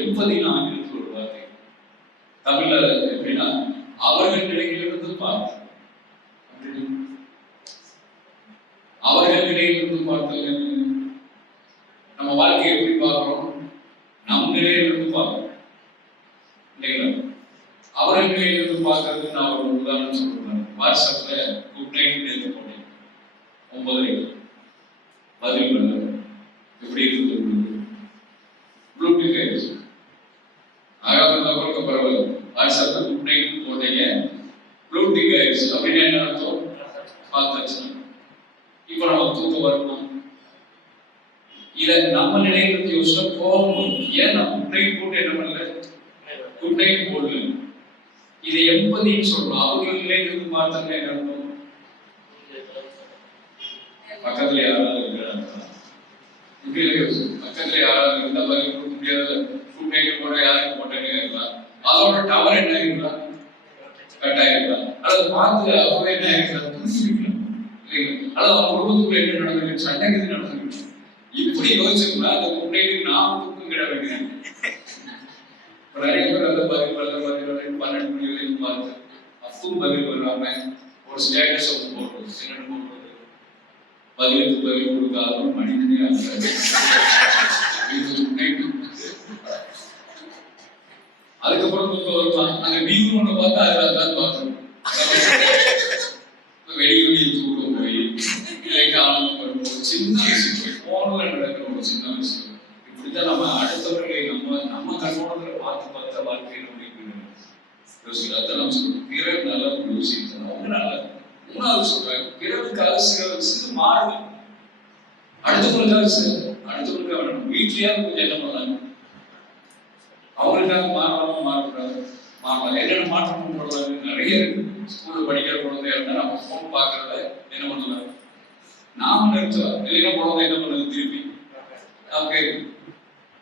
எம்பதினா ஆங்கிலத்தில் ஒரு வார்த்தை, தமிழ்ல எப்படின்னா அவர்கள் நிலையிலிருந்து பார்த்து, அவர்கள் நிலையிலிருந்து பார்த்தது. நம்ம வாழ்க்கையை எப்படி பார்க்கிறோம், நம் நிலையிலிருந்து பார்க்கிறோம் இல்லைங்களா? அவர்கள் நிலையிலிருந்து பார்க்கறதுக்கு நான் ஒரு உதாரணம் சொல்றேன். வாட்ஸ்அப்ல குட் நைட் நேற்று போட்டேன் 9:30 பதில் பண்ண எப்படி இருக்குது ப்ளூடூத் ஆயிடுச்சு. ஆகாம பரவாயில்ல, வாட்ஸ்அப்ல குட் நைட் போட்டீங்க ப்ளூடூத் ஆயிடுச்சு அப்படின்னு என்ன அர்த்தம் பார்த்தாச்சு. இப்போ நம்ம தூக்கம் வரணும். இதை நம்ம நினைக்கிறது யோசிச்சா போகணும். ஏன் நம்ம குட் நைட் போட்டு என்ன பண்ணல, குட் நைட் போடல. இதை எப்படின்னு சொல்லணும். அவங்களே இருந்து பார்த்தாங்க என்ன அர்த்தம், பக்கத்துல யாராவது இருக்கிறாங்க, பக்கத்துல யாராவது இருந்தா பதில் கொடுக்க முடியாது. குட் நைட் போட யாருக்கு போட்டேன்னு கேட்கலாம். அதோட டவர் என்ன ஆகிருக்கலாம், கட் ஆகிருக்கலாம். அல்லது பார்த்து அவங்க என்ன ஆகிருக்கலாம், அல்லது அவங்க குடும்பத்துக்குள்ள என்ன நடந்திருக்கு, சண்டை எது நடந்திருக்கு. இப்படி யோசிச்சோம்னா அந்த குட் நைட்டுக்கு நாம தூக்கம் கிட வேண்டியது. நிறைய பேர் அந்த பதில் 12 மணி வரைக்கும் பார்த்து அப்பவும் பதில் வராம ஒரு ஸ்டேட்டஸ் வந்து போடுறது. என்னென்ன போடுறது, பதில் கொடுக்காத மனிதனே ஆகிறாரு. அதுக்கப்புறம் தூக்கம் வருவான். அங்க நீங்க ஒண்ணு பார்த்தா அதில் தான் பார்த்தோம். வெளியே தூக்கம் போய் ஆனந்தம் வரும்போது சின்ன விஷயம் போனதுல நடக்கிற ஒரு சின்ன விஷயம். இப்படித்தான் நம்ம அடுத்தவர்களை நம்ம கண்ணோடத்துல பார்த்து வாழ்க்கையை நம்ம யோசிக்கிறோம். அதான் நம்ம சொல்றோம் பிறகு நல்லா யோசிக்கணும். அவங்க நல்லா மூணாவது சொல்றாங்க, பிறருக்காக சில மாறுது. அடுத்தவர்களுக்காக வேணும். வீட்லயாவது கொஞ்சம் என்ன பண்ணலாங்க, அவங்களுக்காக மாறுறாங்க. என்னென்ன மாற்றம் போடுறாங்க நிறைய இருக்கு. ஸ்கூல்ல படிக்கிற குழந்தையா இருந்தா நம்ம போன் பாக்குறத என்ன பண்ணலாம், நாம நிறுத்தலாம். இல்லைன்னா குழந்தை என்ன பண்ணுது, திருப்பி அவங்க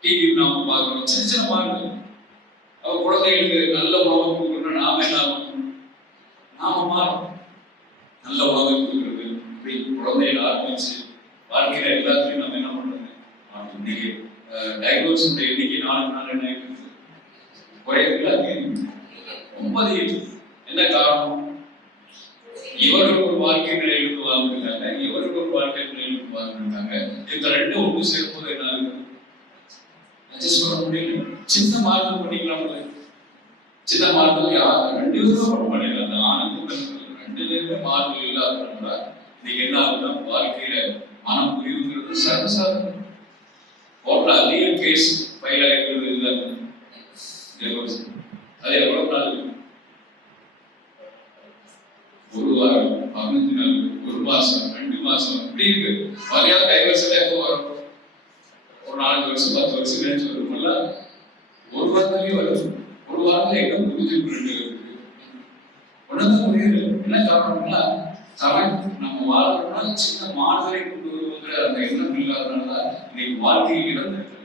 டிவி நாம பார்க்கணும். சின்ன சின்ன மாறுது. அவ குழந்தைகளுக்கு நல்ல உணவு கொடுக்கணும். நாம என்ன ஆகணும், நாம மாறணும். நல்ல உணவு கொடுக்கறது இப்படி குழந்தைகள் ஆரம்பிச்சு வாழ்க்கையில எல்லாத்தையும் நம்ம என்ன பண்றது. இன்னைக்கு டைவர்ஸ் எண்ணிக்கை நாளுக்கு நாள் என்ன ஆயிருக்கு, குறையதுக்கு ரொம்ப என்ன காரணம், இவருக்கு ஒரு வாழ்க்கை நிலையிலிருந்து வாழ்ந்துருக்காங்க, இவருக்கு ஒரு வாழ்க்கை நிலையிலிருந்து வாழ்ந்துருக்காங்க. இந்த ரெண்டும் ஒன்று சேர்ப்போது என்ன ஆகுது, அட்ஜஸ்ட் பண்ண முடியல. சின்ன மாறுதல் பண்ணிக்கலாம்ல, சின்ன மாறுதல் ரெண்டு பேரும் பண்ண முடியல. அந்த ஆணுக்கும் ரெண்டு பேருமே மாறுதல் இல்லாதனால இன்னைக்கு என்ன ஆகுதுன்னா வாழ்க்கையில மனம் புரிவுங்கிறது சர்வசாதாரணம். கோர்ட்ல அதிக கேஸ் ஃபைல் ஆகிருக்கிறது இதுதான். அது எவ்வளவு நாள், ஒரு வாரம், 15 நாள், ஒரு மாசம், 2 மாசம் இப்படி இருக்கு. மரியாதை டைவர்ஸ்ல எப்போ வரும், ஒரு 4 வருஷம் 10 வருஷம் கழிச்சு வரும்ல. ஒரு வாரத்திலேயே வரும். ஒரு வாரத்துல என்ன புரிஞ்சுட்டு ஒன்றுதான் புரியுது. என்ன காரணம்னா நம்ம வாழ்றோம்னா சின்ன மாறுதலை கொண்டு வருவங்கிற அந்த எண்ணம் இல்லாதனாலதான் இன்னைக்கு வாழ்க்கையை இழந்திருக்கு.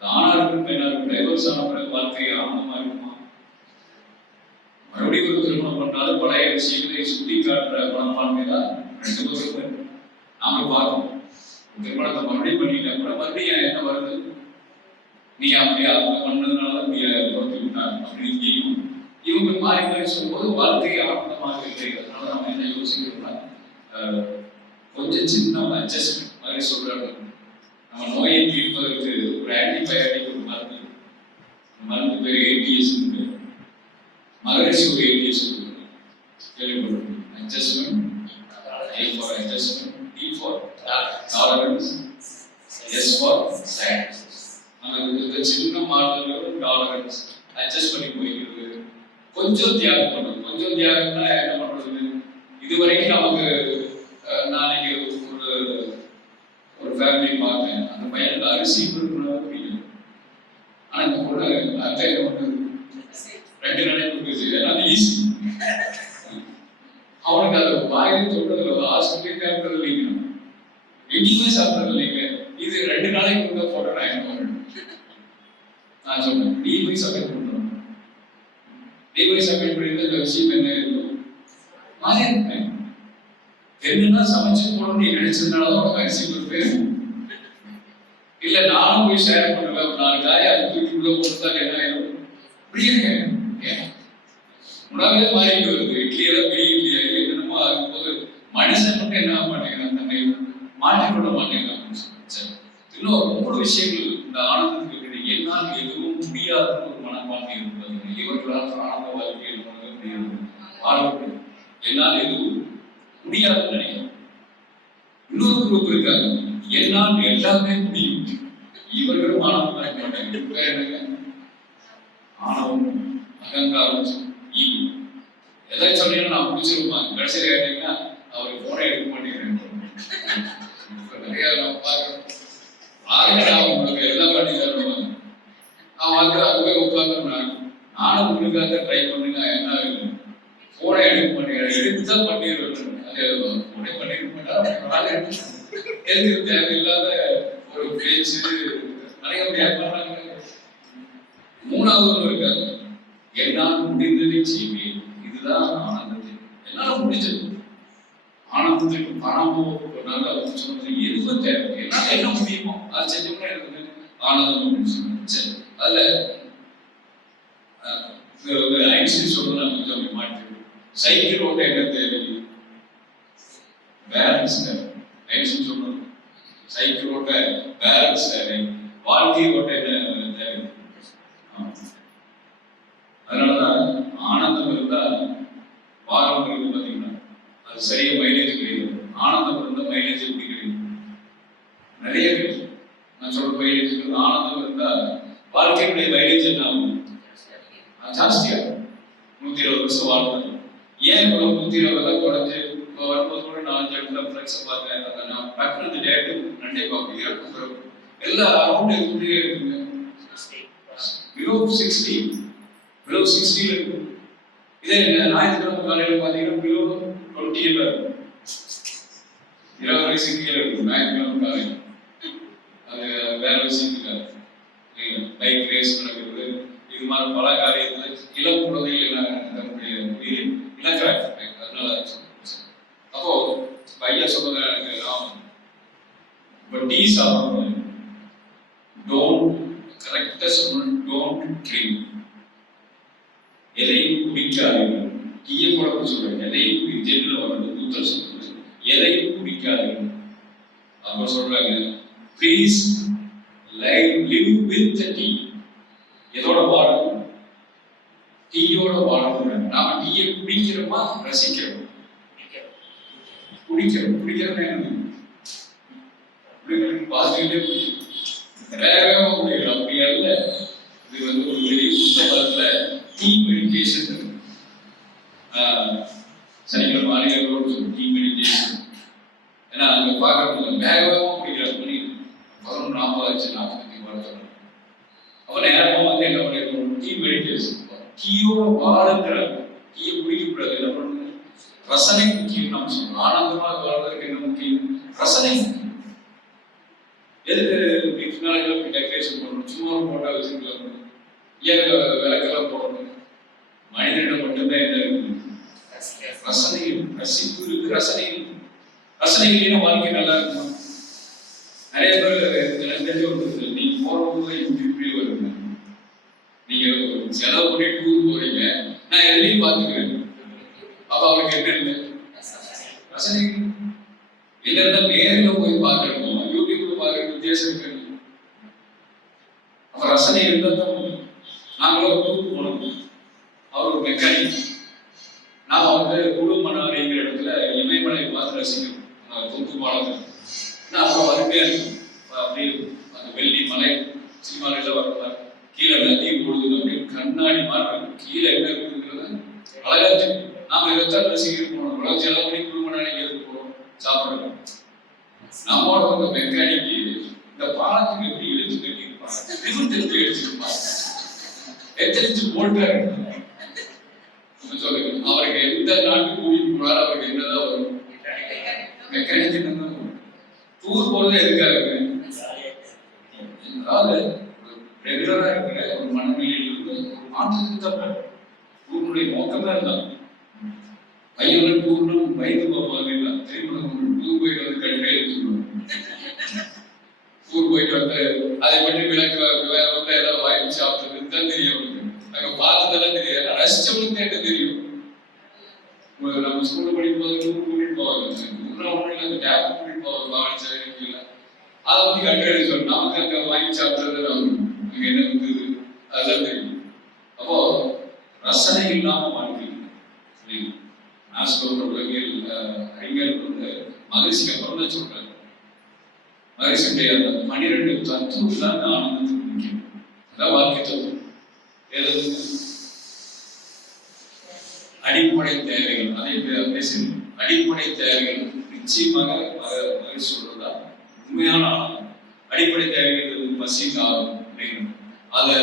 ஆனாலும் பெண்ணாலும் டைவர்ஸ் ஆன பிறகு வாழ்க்கையை ஆனந்தமா இருக்குமா, மறுபடியும் ஒரு திருமணம் பண்ணாலும் பழைய விஷயங்களை சுட்டி காட்டுற மனப்பான்மை தான் ரெண்டு பேரும் நாம பார்க்கணும். திருமணத்தை மறுபடியும் பண்ணிட்டா கூட மறுபடியும் என்ன வருது, நீ அப்படியே அவங்க பண்ணதுனாலதான் நீ பொறுத்து விட்டாங்க அப்படின்னு இவங்க மாறி மாறி சொல்லும்போது வாழ்க்கையை ஆனந்தமாக இல்லை. அதனால நம்ம என்ன யோசிக்கிறோம்னா கொஞ்சம் சின்ன அட்ஜஸ்ட்மெண்ட் மாதிரி சொல்றாங்க. நம்ம நோயை தீர்ப்பதற்கு ஒரு ஆன்டிபயோட்டிக் ஒரு மருந்து பேர் ஏடிஎஸ். மகரிஷி ஒரு ஏடிஎஸ் கேள்விப்பட்டிருக்கோம். Adjustment, A for adjustment, D for tolerance, S for science. நமக்கு சின்ன மாறுதல்கள் டாலரன்ஸ், அட்ஜஸ்ட் பண்ணி போய்க்கிறது, கொஞ்சம் தியாகம் பண்ணுறது. கொஞ்சம் தியாகம்னா என்ன பண்றது, இது வரைக்கும் நமக்கு நாளைக்கு ஒரு ஃபேமிலி பார்த்தேன், அந்த பையனுக்கு அரிசி கொடுக்கணும் பிடிக்கும். ஆனா இந்த பொண்ணு அத்தை ஒன்று 2 நாளைக்கு கொடுக்குது, அது ஈஸி. அவனுக்கு அது வாயிலே தொட்டதில்லை, ஹாஸ்பிட்டலே இருக்கிறது இல்லைங்க, எங்கேயுமே சாப்பிட்றது இல்லைங்க. இது 2 நாளைக்கு கொடுக்க போட்டோ நான் சொன்னேன், நீ போய் சப்மிட் பண்றோம், நீ போய் சப்மிட் பண்ணிட்டு இந்த விஷயம் என்ன இருக்கும் மாதிரி இருப்பேன். என்னன்னா சமைச்சு போடணும் நீ நினைச்சதுனாலதான் உனக்கு அரிசி கொடுப்பேன். இல்ல நானும் போய் ஷேர் பண்ணுவேன், ஒரு 4 காயை அது தூக்கி உள்ள போட்டுதான் என்ன ஆயிடும் புரியுங்க. உணவே மாறிட்டு வருது, இட்லி எல்லாம் பெரிய இட்லியா இல்லை என்னமோ ஆகும்போது மனுஷன் மட்டும் என்ன ஆக மாட்டேங்கிறான், தன்னை மாற்றிக்கொள்ள மாட்டேங்கிறான். இன்னும் 3 விஷயங்கள் இந்த ஆனந்தத்துக்கு என்னால் எதுவும் முடியாதுன்னு ஒரு மனப்பான்மை இருப்பது. இவர்களால் ஆனந்த வாழ்க்கையில் வாழ முடியும். என்னால் எதுவும் முடியாதுன்னு நினைக்கிறோம். இன்னொரு குரூப் இருக்காங்க, என்னால் எல்லாமே முடியும். இவர்களும் ஆணவம் இருக்க மாட்டாங்க. ஆணவம், அகங்காரம், ஈகோ. எதை சொன்னீங்கன்னா நான் முடிச்சிருப்பாங்க. கடைசியில் கேட்டீங்கன்னா அவருக்கு போனை எடுக்க மாட்டேங்கிறேன். நிறைய நான் பார்க்கிறேன். உங்களுக்கு எல்லாம் பண்ணி தருவாங்க. நான் வந்து அதுவே உட்கார்ந்து நானும் உங்களுக்காக ட்ரை பண்ணுங்க. என்ன போனை எடுக்க மாட்டேங்கிறேன். எடுத்துதான் பண்ணிடுவேன். அது போனை பண்ணிருக்க மாட்டேன். எதுக்கு தேவையில்லாத ஒரு பேச்சு நிறைய பண்றாங்க. மூணாவது ஒன்று இருக்காங்க, என்னால் முடிந்ததை செய்வேன். இதுதான் ஆனந்தத்தை. என்னால முடிஞ்சது. ஆனந்தத்துக்கு பணமோ நல்ல சொன்னது எதுவும் தேவை. என்னால என்ன முடியுமோ அது செஞ்சோம்னா எனக்கு ஆனந்தம் அப்படின்னு சொன்னாங்க. சரி, அதுல ஐன்ஸ்டீன் சொல்றதை கொஞ்சம் அப்படி மாற்றி, சைக்கிள் ஓட்ட என்ன தேவை? பேலன்ஸ் தேவை. ஐன்ஸ்டீன் சொல்றது சைக்கிள் ஓட்ட பேலன்ஸ் தேவை. வாழ்க்கை ஓட்ட என்ன தேவை? அதனாலதான் ஆனந்தம் இருந்தா வாரம் இருக்கு பாத்தீங்கன்னா அது சரியா மைலேஜ் கிடையாது. ஆனந்தம் இருந்தா மைலேஜ் எப்படி கிடைக்கும்? நிறைய கிடைக்கும். நான் சொல்ற மைலேஜ் ஆனந்தம் இருந்தா வாழ்க்கையுடைய மைலேஜ் என்ன ஆகும்? ஜாஸ்தியா 120 வருஷம் வாழ்ந்தாங்க. ஏன் இப்போ 120 குறைஞ்சு இப்போ வரும்போது கூட 4 இடத்துல ஃப்ரெண்ட்ஸை பார்த்தேன். நான் டக்குனு அந்த டேட்டு நண்டே பார்ப்பேன். இறக்கும் பிறகு எல்லா அரௌண்ட் எப்படியே இருக்குங்க. பிலோ 60 இருக்கு. இதே ஞாயிற்றுக்கிழமை காலையில் பார்த்தீங்கன்னா பிலோ 20 இருக்கும். 20 வயசுக்கு கீழே இருக்கும் ஞாயிற்றுக்கிழமை காலையில். அது வேற விஷயத்துக்காக பைக் ரேஸ் நடக்கிறது, இது மாதிரி பல காரியத்தில் இளம் குழந்தைகள் தன்னுடைய உயிரை இழக்கிறாங்க. அதனால அப்போ ஐயா சொன்னதை வட்டி சாப்பிடணும். டோன்ட் கரெக்டாக சொல்லணும். Don't drink. எதையும் குடிக்காதீர்கள். டீயை கூட சொல்றேன். எதையும் ஜெல்ல வர்றது புத்தர் சொல்றது, எதையும் குடிக்காதீர்கள். அப்ப சொல்றாங்க, please live with the tea. எதோட வாழணும்? டீயோட வாழணும். நாம டீயை குடிக்கிறோமா ரசிக்கிறோம்? குடிக்கிறோம் என்ன பாசிட்டிவ்லேயே குடிக்கும். வேகமா முடியும். அப்படி அல்ல. இது வந்து ஒரு பெரிய புத்தகத்துல டீ மெடிடேஷன். சனிக்கிழமை மாநிலங்களோடு சொல்லி டீ மெடிடேஷன். ஏன்னா அங்க பார்க்கறதுல வேகமா குடிக்கிற மணி 11:40 வர சொல்றேன். அப்ப நேரமா வந்து என்ன பண்ணிருக்கோம்? Tea meditation. டீயோட வாழுங்கிறாங்க. டீயை குடிக்கக்கூடாது. என்ன பண்ணுங்க? ரசனை முக்கியம். நம்ம சொல்றோம் ஆனந்தமாக வாழ்வதற்கு என்ன முக்கியம்? ரசனை முக்கியம். எதுக்கு டெக்கரேஷன் பண்ணணும்? சும்மா ஒரு போட்டோ வச்சுக்கலாம். ஏன் விளக்கெல்லாம் போடணும்? மனிதனிடம் மட்டும்தான் என்ன இருக்கு? ரசனை, ரசிப்பு இருக்கு. ரசனை இல்லைன்னா வாழ்க்கை நல்லா இருக்குமா? நிறைய பேர் தெரிஞ்சு நீங்க போறவங்க இப்படி வருங்க. நீங்க செலவு பண்ணி டூர் போறீங்க, நான் எதையும் பார்த்துக்கிறேன். அப்ப அவருக்கு என்ன இல்லை? ரசனை இல்லைன்னா நேரில் போய் பார்க்கணுமோ யூடியூப்ல பார்க்கறது வித்தியாசம் இருக்கு. அப்ப ரசனை இருந்தா தான் முடியும். நாங்களும் டூர் போனோம். அவர் ஒரு மெக்கானிக். நான் வந்து குழுமனாரிங்கிற இடத்துல இமயமலை பார்த்து ரசிக்கணும். தூக்கு பாலத்தில் நான் அப்புறம் அருமையா இருக்கும். அப்படியே அந்த வெள்ளி மலை சினிமாவில் வர்றாரு. கீழே நதி போடுது அப்படின்னு கண்ணாடி மாதிரி இருக்கும். கீழே என்ன இருக்குங்கிறது அழகா தெரியும். நாம இதைத்தான் ரசிக்கிட்டு போனோம். உலக செலவு பண்ணி குழுமனாரிக்கு எதுக்கு போறோம்? சாப்பிடுறோம். நம்மளோட வந்து மெக்கானிக்கு இந்த பாலத்துக்கு எப்படி எழுத்து கட்டியிருப்பாங்க, தெரிஞ்சு எழுதிருப்பாங்க, எத்தரிச்சு போட்டாரு. சொல்லுங்க, அவருக்கு எந்த நாட்டுக்கு கூட்டிட்டு போனாலும் அவருக்கு என்னதான் வரும்? மெக்கானிக் என்னதான் வரும்? டூர் போறது எதுக்காக? அதாவது ரெகுலரா இருக்கிற ஒரு மனநிலையில் இருந்து ஒரு மாற்றத்துக்கு தான் டூருடைய நோக்கம் தான் இருந்தாங்க. பையன் டூர்னும் வயது பார்ப்பாங்க. திருமணம் டூர் போயிட்டு வந்து கட்டுரை சொல்லுவாங்க. டூர் போயிட்டு வந்து அதை பற்றி விளக்க எல்லாம் வாங்கி சாப்பிட்டு தான் தெரியும் அவங்களுக்கு. நாங்க பார்த்ததெல்லாம் தெரியாது. ரசிச்சவங்களுக்கு என்ன தெரியும்? நம்ம ஸ்கூல்ல படிக்கும் போது டூர் கூட்டிட்டு போவாங்க. ஒன்றும் அந்த டேப் கூட்டிட்டு போவாங்க. வாங்கி இல்லை அதை பத்தி கட்டுரை சொல்லணும். நமக்கு அங்க வாங்கி சாப்பிட்றது அங்க என்ன இருக்குது அதெல்லாம் தெரியும். அப்போ ரசனை இல்லாம வாழ்க்கை ஆஸ்ட்ரோட உலகியல் அறிஞர்கள் வந்து மகிழ்ச்சிக்கு அப்புறம் தான் சொல்றாங்க. மகிழ்ச்சியுடைய அந்த 12 தத்துவம் தான் ஆனந்தத்துக்கு முக்கியம். அதான் வாழ்க்கை தத்துவம். எது அடிப்படை தேவைகள், அதை பேசணும். அடிப்படை தேவைகள் நிச்சயமாக மகிழ்ச்சி சொல்றதா உண்மையான ஆனந்தம். அடிப்படை தேவைகள் பசி தாகம் அப்படின்னு அதை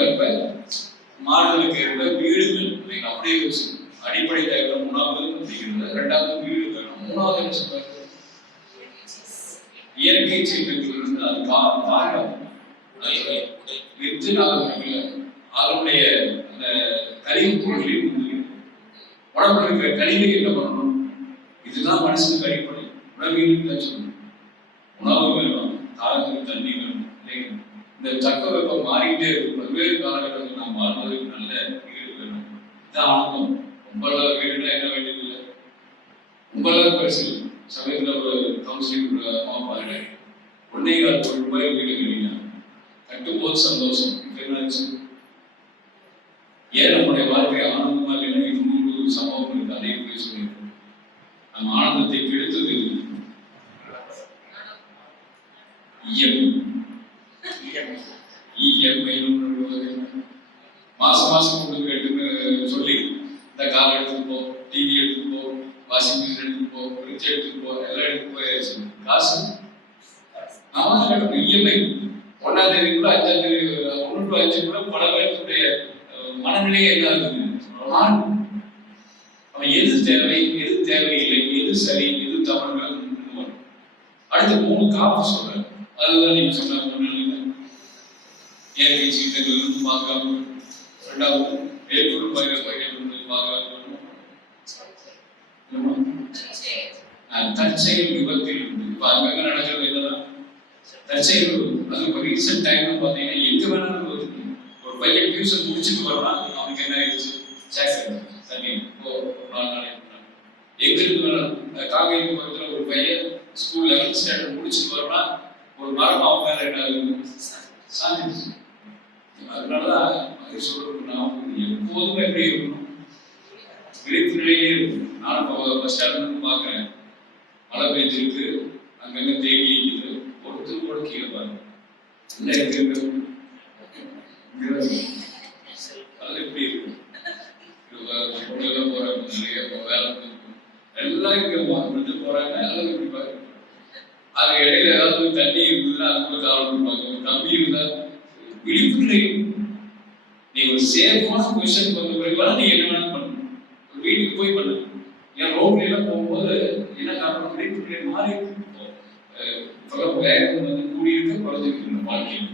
வெப்ப மாறுதலுக்கு இருந்த வீடுகள் அப்படியே வச்சு அடிப்படை தேவைகள் உணவு அப்படிங்கிறது, ரெண்டாவது வீடு வேணும், மூணாவது என்ன சொல்றாரு இயற்கை சீற்றத்தில் இருந்து அது காரணம் வித்து நாகரிகங்கள அதனுடைய அந்த கழிவு பொருளையும் உடம்புல இருக்கிற கழிவை என்ன பண்ணணும், இதுதான் மனுஷனுக்கு அடிப்படை. உணவியல் தான் சொல்லணும். உணவு வேணும், தாகத்துக்கு தண்ணி வேணும். இந்த தக்க வெப்பம் மாறிக்கிட்டே இருக்கும். பல்வேறு காலகட்டத்தில் நாம் வாழ்வதற்கு நல்ல வீடு வேணும். இதான் ஆனந்தம். ரொம்பலாம் வீடுனா என்ன வேண்டியது இல்லை, ரொம்பலாம் பெருசு. சமயத்தில் ஒரு கவுன்சிலிங் அம்மா பாருங்க, 1.25 கோடி ரூபாய் வீடு கேட்டீங்க, கட்டும்போது சந்தோஷம். இப்போ என்னாச்சு, ஏன் நம்முடைய வாழ்க்கை ஆனந்தமா இல்லைன்னா இன்னொரு சம்பவம் இருக்கு, அதையும் போய் சொல்லியிருக்கோம். நம்ம ஆனந்தத்தை கெடுத்தது மாசம் மாசம் கொண்டு கேட்டுன்னு சொல்லி இந்த கார் எடுத்துட்டு போ, டிவி எடுத்துட்டு போ, வாஷிங் மிஷின் எடுத்துட்டு போ, ஃப்ரிட்ஜ் எடுத்துட்டு போ, எல்லாம் எடுத்துட்டு போயாச்சு. காசு இஎம்ஐ 1ஆம் தேதிக்குள்ள 5ஆம் தேதி 1 to 5 பல பேருடைய மனநிலையே என்ன ஆகுது, அவன் எது தேவை எது தேவையில்லை, எது சரி எது தவறுகள். அடுத்து 3 காப்பு சொல்றேன். அதுதான் நீங்க சொன்ன இயற்கை சீற்றங்கள் இருந்து பாதுகாப்பு, ரெண்டாவது மேற்கொள் பயிர்கள் இருந்து பாதுகாப்பு, தற்செயல் விபத்தில் இருந்து. இப்ப அங்கங்க நடக்கிறது என்னதான் தற்செயல். அது இப்போ ரீசெண்ட் டைம்ல பாத்தீங்கன்னா எங்க வேணாலும் ஒரு பையன் டியூஷன் முடிச்சுட்டு வரலாம், அவனுக்கு என்ன ஆயிடுச்சு, தண்ணி இப்போ 4 நாளைக்கு எங்க இருந்து வேணாலும். காங்கேயம் பக்கத்துல ஒரு பையன் ஸ்கூல் 11th ஸ்டாண்டர்ட் முடிச்சுட்டு வரலாம், ஒரு மரம் அவன் மேல என்ன சாஞ்சிருச்சு. அதனாலதான் அது சொல்லணும், எப்போதுமே எப்படி இருக்கணும், விழிப்பு நிலையிலே இருக்கும். நானும் பஸ் ஸ்டாண்ட் பாக்குறேன், மழை பெய்ஞ்சிருக்கு, அங்கங்க தேங்கி இருக்குது, ஒருத்தர் கூட கீழே பாருங்க. அது எப்படி இருக்கு, போறாங்க, நிறைய வேலை எல்லாம் இங்க போறாங்க, அதெல்லாம் எப்படி பாருங்க. அது இடையில ஏதாவது தண்ணி இருந்ததுன்னா அது கூட காவல் கொடுப்பாங்க, கம்பி இருந்தா விழிப்பு நிலை. நீ ஒரு சேஃபான பொசிஷன் வந்த பிறகு நீ என்ன வேணாலும் பண்ணணும். ஒரு வீட்டுக்கு போய் பண்ணு. ஏன் ரோட்ல எல்லாம் போகும்போது என்ன காரணம், விழிப்பு நிலை மாறி வேகம் வந்து கூடியிருக்க குறைஞ்சிருக்கு வாழ்க்கையில்.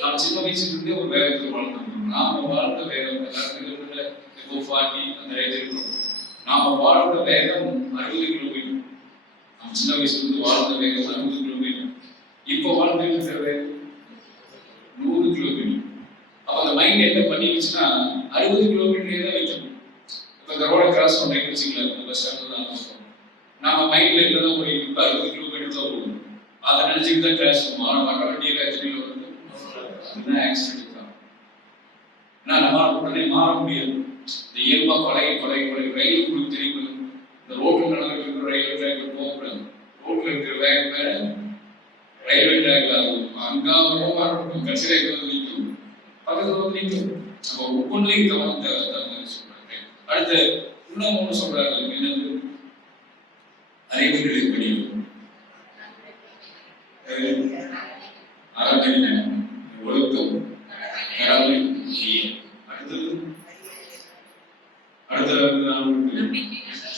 நாம் சின்ன வயசுல இருந்தே ஒரு வேகத்தில் வளர்ந்துருக்கோம். நாம வாழ்ந்த வேகம் இப்போ 40 அந்த ரேஞ்ச் இருக்கணும். நாம வாழ்ந்த வேகம் 60 கிலோமீட்டர். நம்ம சின்ன வயசுல இருந்து வாழ்ந்த வேகம் 60 கிலோமீட்டர். இப்போ வாழ்ந்துட்டு இருக்கிற வேகம் 100 கிலோமீட்டர். அப்ப அந்த மைண்ட் என்ன பண்ணிடுச்சுன்னா 60 கிலோமீட்டரே தான் வைக்கணும். இப்போ இந்த ரோட கிராஸ் பண்ணுறேன்னு வச்சுக்கலாம், பஸ் ஸ்டாண்ட் தான் நம்ம மைண்ட்ல என்னதான் போய் இப்போ 60 கிலோமீட்டர் தான் போகும். அதை நினைச்சுட்டு தான் கிராஸ் பண்ணுவோம். ஆனால் வர வண்டியில் எத்தனையில் வருது, அதுதான் ஆக்சிடென்ட் தான். ஏன்னா நம்மளால உடனே மாற முடியாது. இந்த இயல்பா பழகி ரயில் உங்களுக்கு தெரியும். இந்த ரோட்டில் நடந்துட்டு இருக்கிற ரயில்வே ட்ராக்ல போகக்கூடாது. ரோட்ல இருக்கிற வேகம் வேற, ரயில்வே ட்ராக்ல அங்கா வரும், கடைசியில் எங்க நிற்கும், பக்கத்துல வந்து நிற்கும். நம்ம ஒவ்வொன்றிலையும் கவனம் தேவை சொல்றாங்க. அடுத்து இன்னும் ஒன்று சொல்றாங்க, என்னது அறிவுகளை படியும் அறநெறி ஒழுக்கம் கடமை. அடுத்தது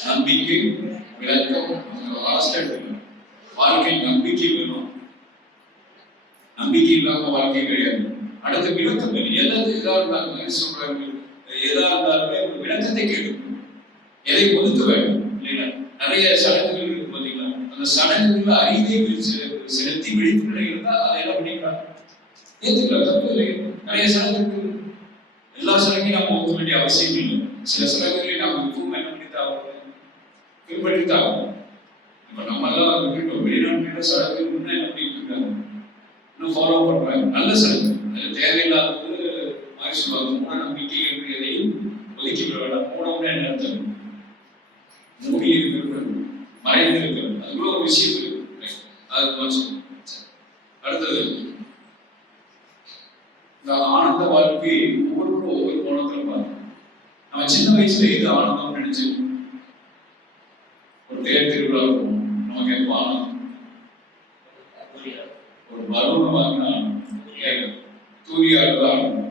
நம்பிக்கை விளக்கம். வாழ்க்கை நம்பிக்கை வேணும், நம்பிக்கை இல்லாம வாழ்க்கை கிடையாது. அடுத்த விளக்கம் வேணும். எதாவது எதா இருந்தாலும் சொல்றாங்க, எதா இருந்தாலுமே ஒரு விளக்கத்தை கேட்கணும், எதை ஒதுக்க வேண்டும் இல்லைன்னா. நிறைய சடங்குகள் இருக்கு பார்த்தீங்களா, அந்த சடங்குகள்ல அறிவை செலுத்தி விழிப்பு நிலை இருந்தா அதை என்ன பண்ணிக்கலாம், ஏத்துக்கலாம், தப்பு இல்லை. நிறைய சடங்குகள், எல்லா சடங்கையும் நம்ம ஒதுக்க வேண்டிய அவசியம் இல்லை. சில சடங்குகளை நாம் எப்பவும் என்ன பண்ணித்தான் பின்பற்றித்தான். இப்ப நம்ம எல்லாம் விட்டுட்டோம், வெளிநாட்டுல சடங்கு என்ன பண்ணிட்டு இருக்காங்க, இன்னும் ஃபாலோ பண்றாங்க. நல்ல சடங்கு, அது தேவையில்லாதது மாதிரி சொல்லுவாங்க. மூட நம்பிக்கை என்று எதையும் ஒதுக்கி விஷயம் இருக்கு. அது சொல்லுங்க. அடுத்தது இந்த ஆனந்த வாழ்க்கை ஒவ்வொருவரும் ஒவ்வொரு கோணத்துல பார்க்கணும். நம்ம சின்ன வயசுல எது ஆனந்தம் நினைச்சு ஒரு தேர் திருவிழா இருக்கும், நமக்கு எப்போ ஆனந்தம்? ஒரு பலூன் வாங்கினா தூரி ஆடுறது ஆனந்தம்.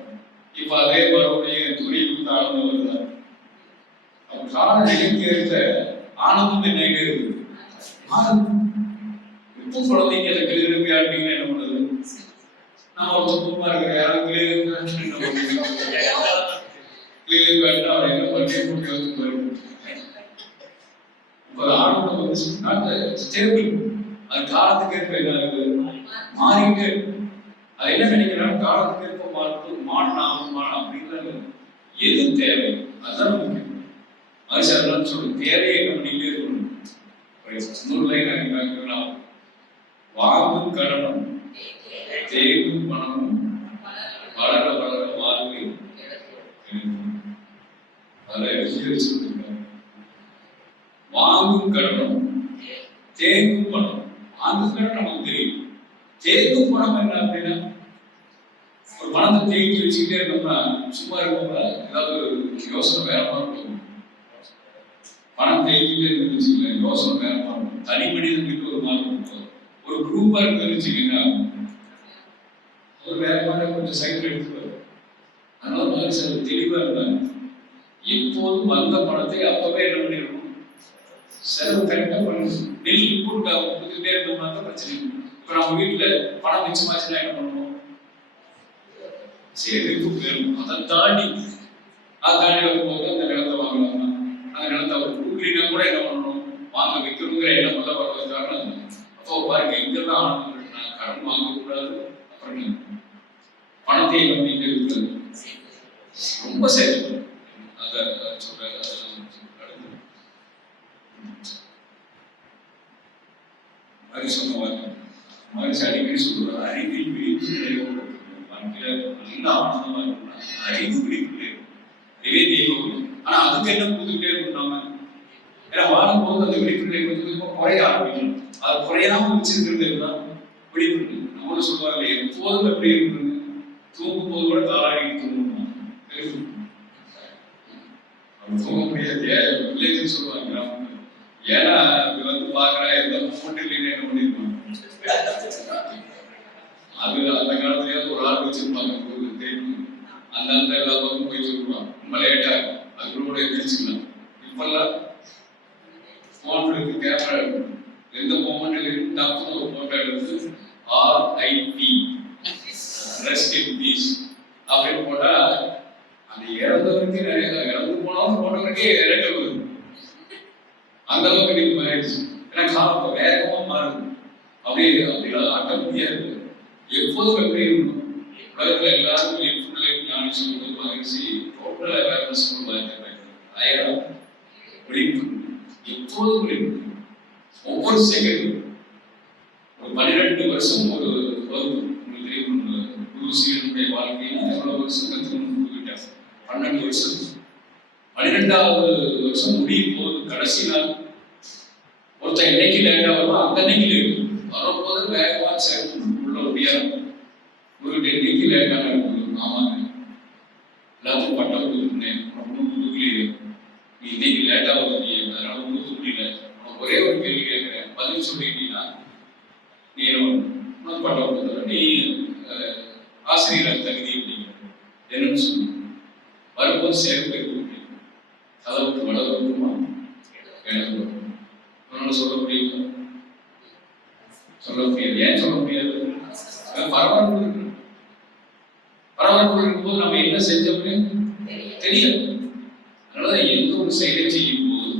இப்ப அதே பலூனையே தூரி கொடுத்து ஆனந்தம் வருதா? கால நிலைக்க ஆனந்தம் என்ன இருக்கு? இப்போ குழந்தைங்க அதை கிளிகிழப்பி ஆடுனீங்கன்னா என்ன பண்றது? நான் ஒரு துப்பமா இருக்கிற யாரும் கிளிகிழப்பி ஆடினா அவரை என்ன பண்ணி ஆனந்தம் வந்து ஸ்டேபிள். அது காலத்துக்கு ஏற்ப என்ன ஆகுது? மாறிக்கிட்டே இருக்கு. அது என்ன நினைக்கிறாங்க? காலத்துக்கு ஏற்ப மாறலாம் அப்படின்னு எது தேவை அதுதான் முக்கியம். மனுஷன் சொல்ற தேவையை என்ன பண்ணிட்டே இருக்கணும். வாங்கும் கடனும் தேடும் பணமும் வளர வளர வாழ்வை வாங்கும் கடனும் தேங்கும் பணம். வாங்கும் கடன் நமக்கு தெரியும். தேங்கும் பணம் என்ன அப்படின்னா, ஒரு பணத்தை தேங்கி வச்சுக்கிட்டே இருக்கோம்னா சும்மா இருக்கோம்னா ஏதாவது யோசனை வேறமா இருக்கும். பணம் தேங்கிட்டே இருந்துச்சுங்களா யோசனை வேறமா இருக்கும். தனி மனிதனுக்கு ஒரு மாதிரி இருக்கும். ஒரு குரூப்பா இருந்துச்சுங்கன்னா ஒரு வேற மாதிரி கொஞ்சம் சைக்கிள் எடுத்துருவாரு. அதனால மனுஷன் தெளிவா இருந்தாங்க. எப்போதும் வந்த பணத்தை அப்பவே என்ன பண்ணிடணும், செலவு கரெக்டா பண்ணணும். நெல் இன்புட் கொடுத்துட்டே இருந்தோம்னா தான் பிரச்சனை. இப்ப நம்ம வீட்டுல பணம் மிச்சமாச்சுன்னா என்ன பண்ணணும்? சேமிப்பு வேணும். அதை தாண்டி வரும்போது அந்த நிலத்தை வாங்கலாமா, அந்த நிலத்தை அவர் கொடுக்கலீங்கன்னா கூட என்ன பண்ணணும், வாங்க வைக்கணுங்கிற எண்ணம் தான் வர்றதுக்காக. அப்போ பாருங்க எங்கெல்லாம் ஆனந்தம். நான் கடன் வாங்கக்கூடாது, அப்புறம் பணத்தை நம்பிட்டு இருக்கிறது ரொம்ப சேவை. அதை சொல்றாரு. மாதிரி சொன்ன வார்த்தை மாதிரி அடிக்கடி சொல்றாரு, அறிவில் விழிப்பு நிலையோடு நல்ல ஆனந்தமா இருக்கணும். அறிவு விழிப்பு நிறைய தெய்வம். ஆனா அதுக்கு என்ன கொடுத்துக்கிட்டே இருக்கணும் நாம. ஏன்னா வாழும்போது அந்த விழிப்பு நிலை கொஞ்சம் குறைய ஆரம்பிக்கணும். அது குறையாம வச்சிருக்கிறது தான் விழிப்பு நிலை. நம்மளும் சொல்லுவாங்க எப்போதும் எப்படி இருக்கணும், தூங்கும் போது கூட தாளாடி தூங்கணும். தூங்க முடியாது வில்லேஜ் சொல்லுவாங்க. ஏன்னா இது வந்து பாக்குற எந்த மூட்டு இல்லைன்னு என்ன பண்ணிருப்பாங்க. அது அந்த காலத்துலயே ஒரு ஆள் வச்சிருப்பாங்க. அந்த எல்லா பக்கம் போய் சொல்லுவாங்க. ரொம்ப லேட்டா அது கூட எதிர்ச்சிக்கலாம். இப்பெல்லாம் போன் இருக்கு, கேமரா இருக்கு. எந்த மொமெண்ட்ல இருந்து ஒரு போட்டோ எடுத்து RIP ரெஸ்ட் இன் பீஸ் அப்படின்னு போட்டா அந்த இறந்தவருக்கு இறந்து போனாலும் போட்டவருக்கே ரேட்டு வருது. அந்த அளவுக்கு நீங்க மாறிடுச்சு. ஏன்னா காலம் வேகமா மாறுது. அப்படிலாம் ஆட்ட முடியாது. எப்போதும் எப்படி இருக்கணும், உலகத்துல எல்லாருக்கும் எப்படி ஞானி சொல்லுவது மகிழ்ச்சி டோட்டல் அவேர்னஸ் விழிப்பு. எப்போதும் விழிப்பு. ஒவ்வொரு செகண்டும் ஒரு 12 வருஷம் ஒரு வகுப்பு உங்களுக்கு தெரியும். குருசியனுடைய வாழ்க்கையில எவ்வளவு வருஷம் கற்றுக்கிட்டாங்க? 12 வருஷம். 12வது வருஷம் முடியும் போது கடைசி நாள் ஒருத்தன் என்னைக்கு லேட்டா வருவோம் அந்த அன்னைக்கு லேட் வரும்போது வேகமா உள்ள முடியாது. ஒரு இன்னைக்கு லேட்டாக இருக்குது. ஆமாங்க, எல்லாத்தையும் பட்டம் கொடுத்துருந்தேன், ஒன்றும் கொடுக்கலையே, நீ இன்னைக்கு லேட்டா வருவீங்க, அதனால கொடுக்க முடியல. உனக்கு ஒரே ஒரு கேள்வி கேட்கிறேன், பதில் சொல்லிட்டீங்கன்னா நீ பட்டம் கொடுத்துற, நீ ஆசிரியர் தகுதி அப்படிங்க என்னன்னு சொல்லு. வரும்போது சேர்த்து அளவுக்கு வளர்க்குமா எனக்கு உன்னால சொல்ல முடியல, சொல்ல முடியாது. ஏன் சொல்ல முடியாது? பரபரப்பு இருக்கும்போது நம்ம என்ன செஞ்சோம்னு தெரியாது. அதனாலதான் எந்த ஒரு செயலை செய்யும் போது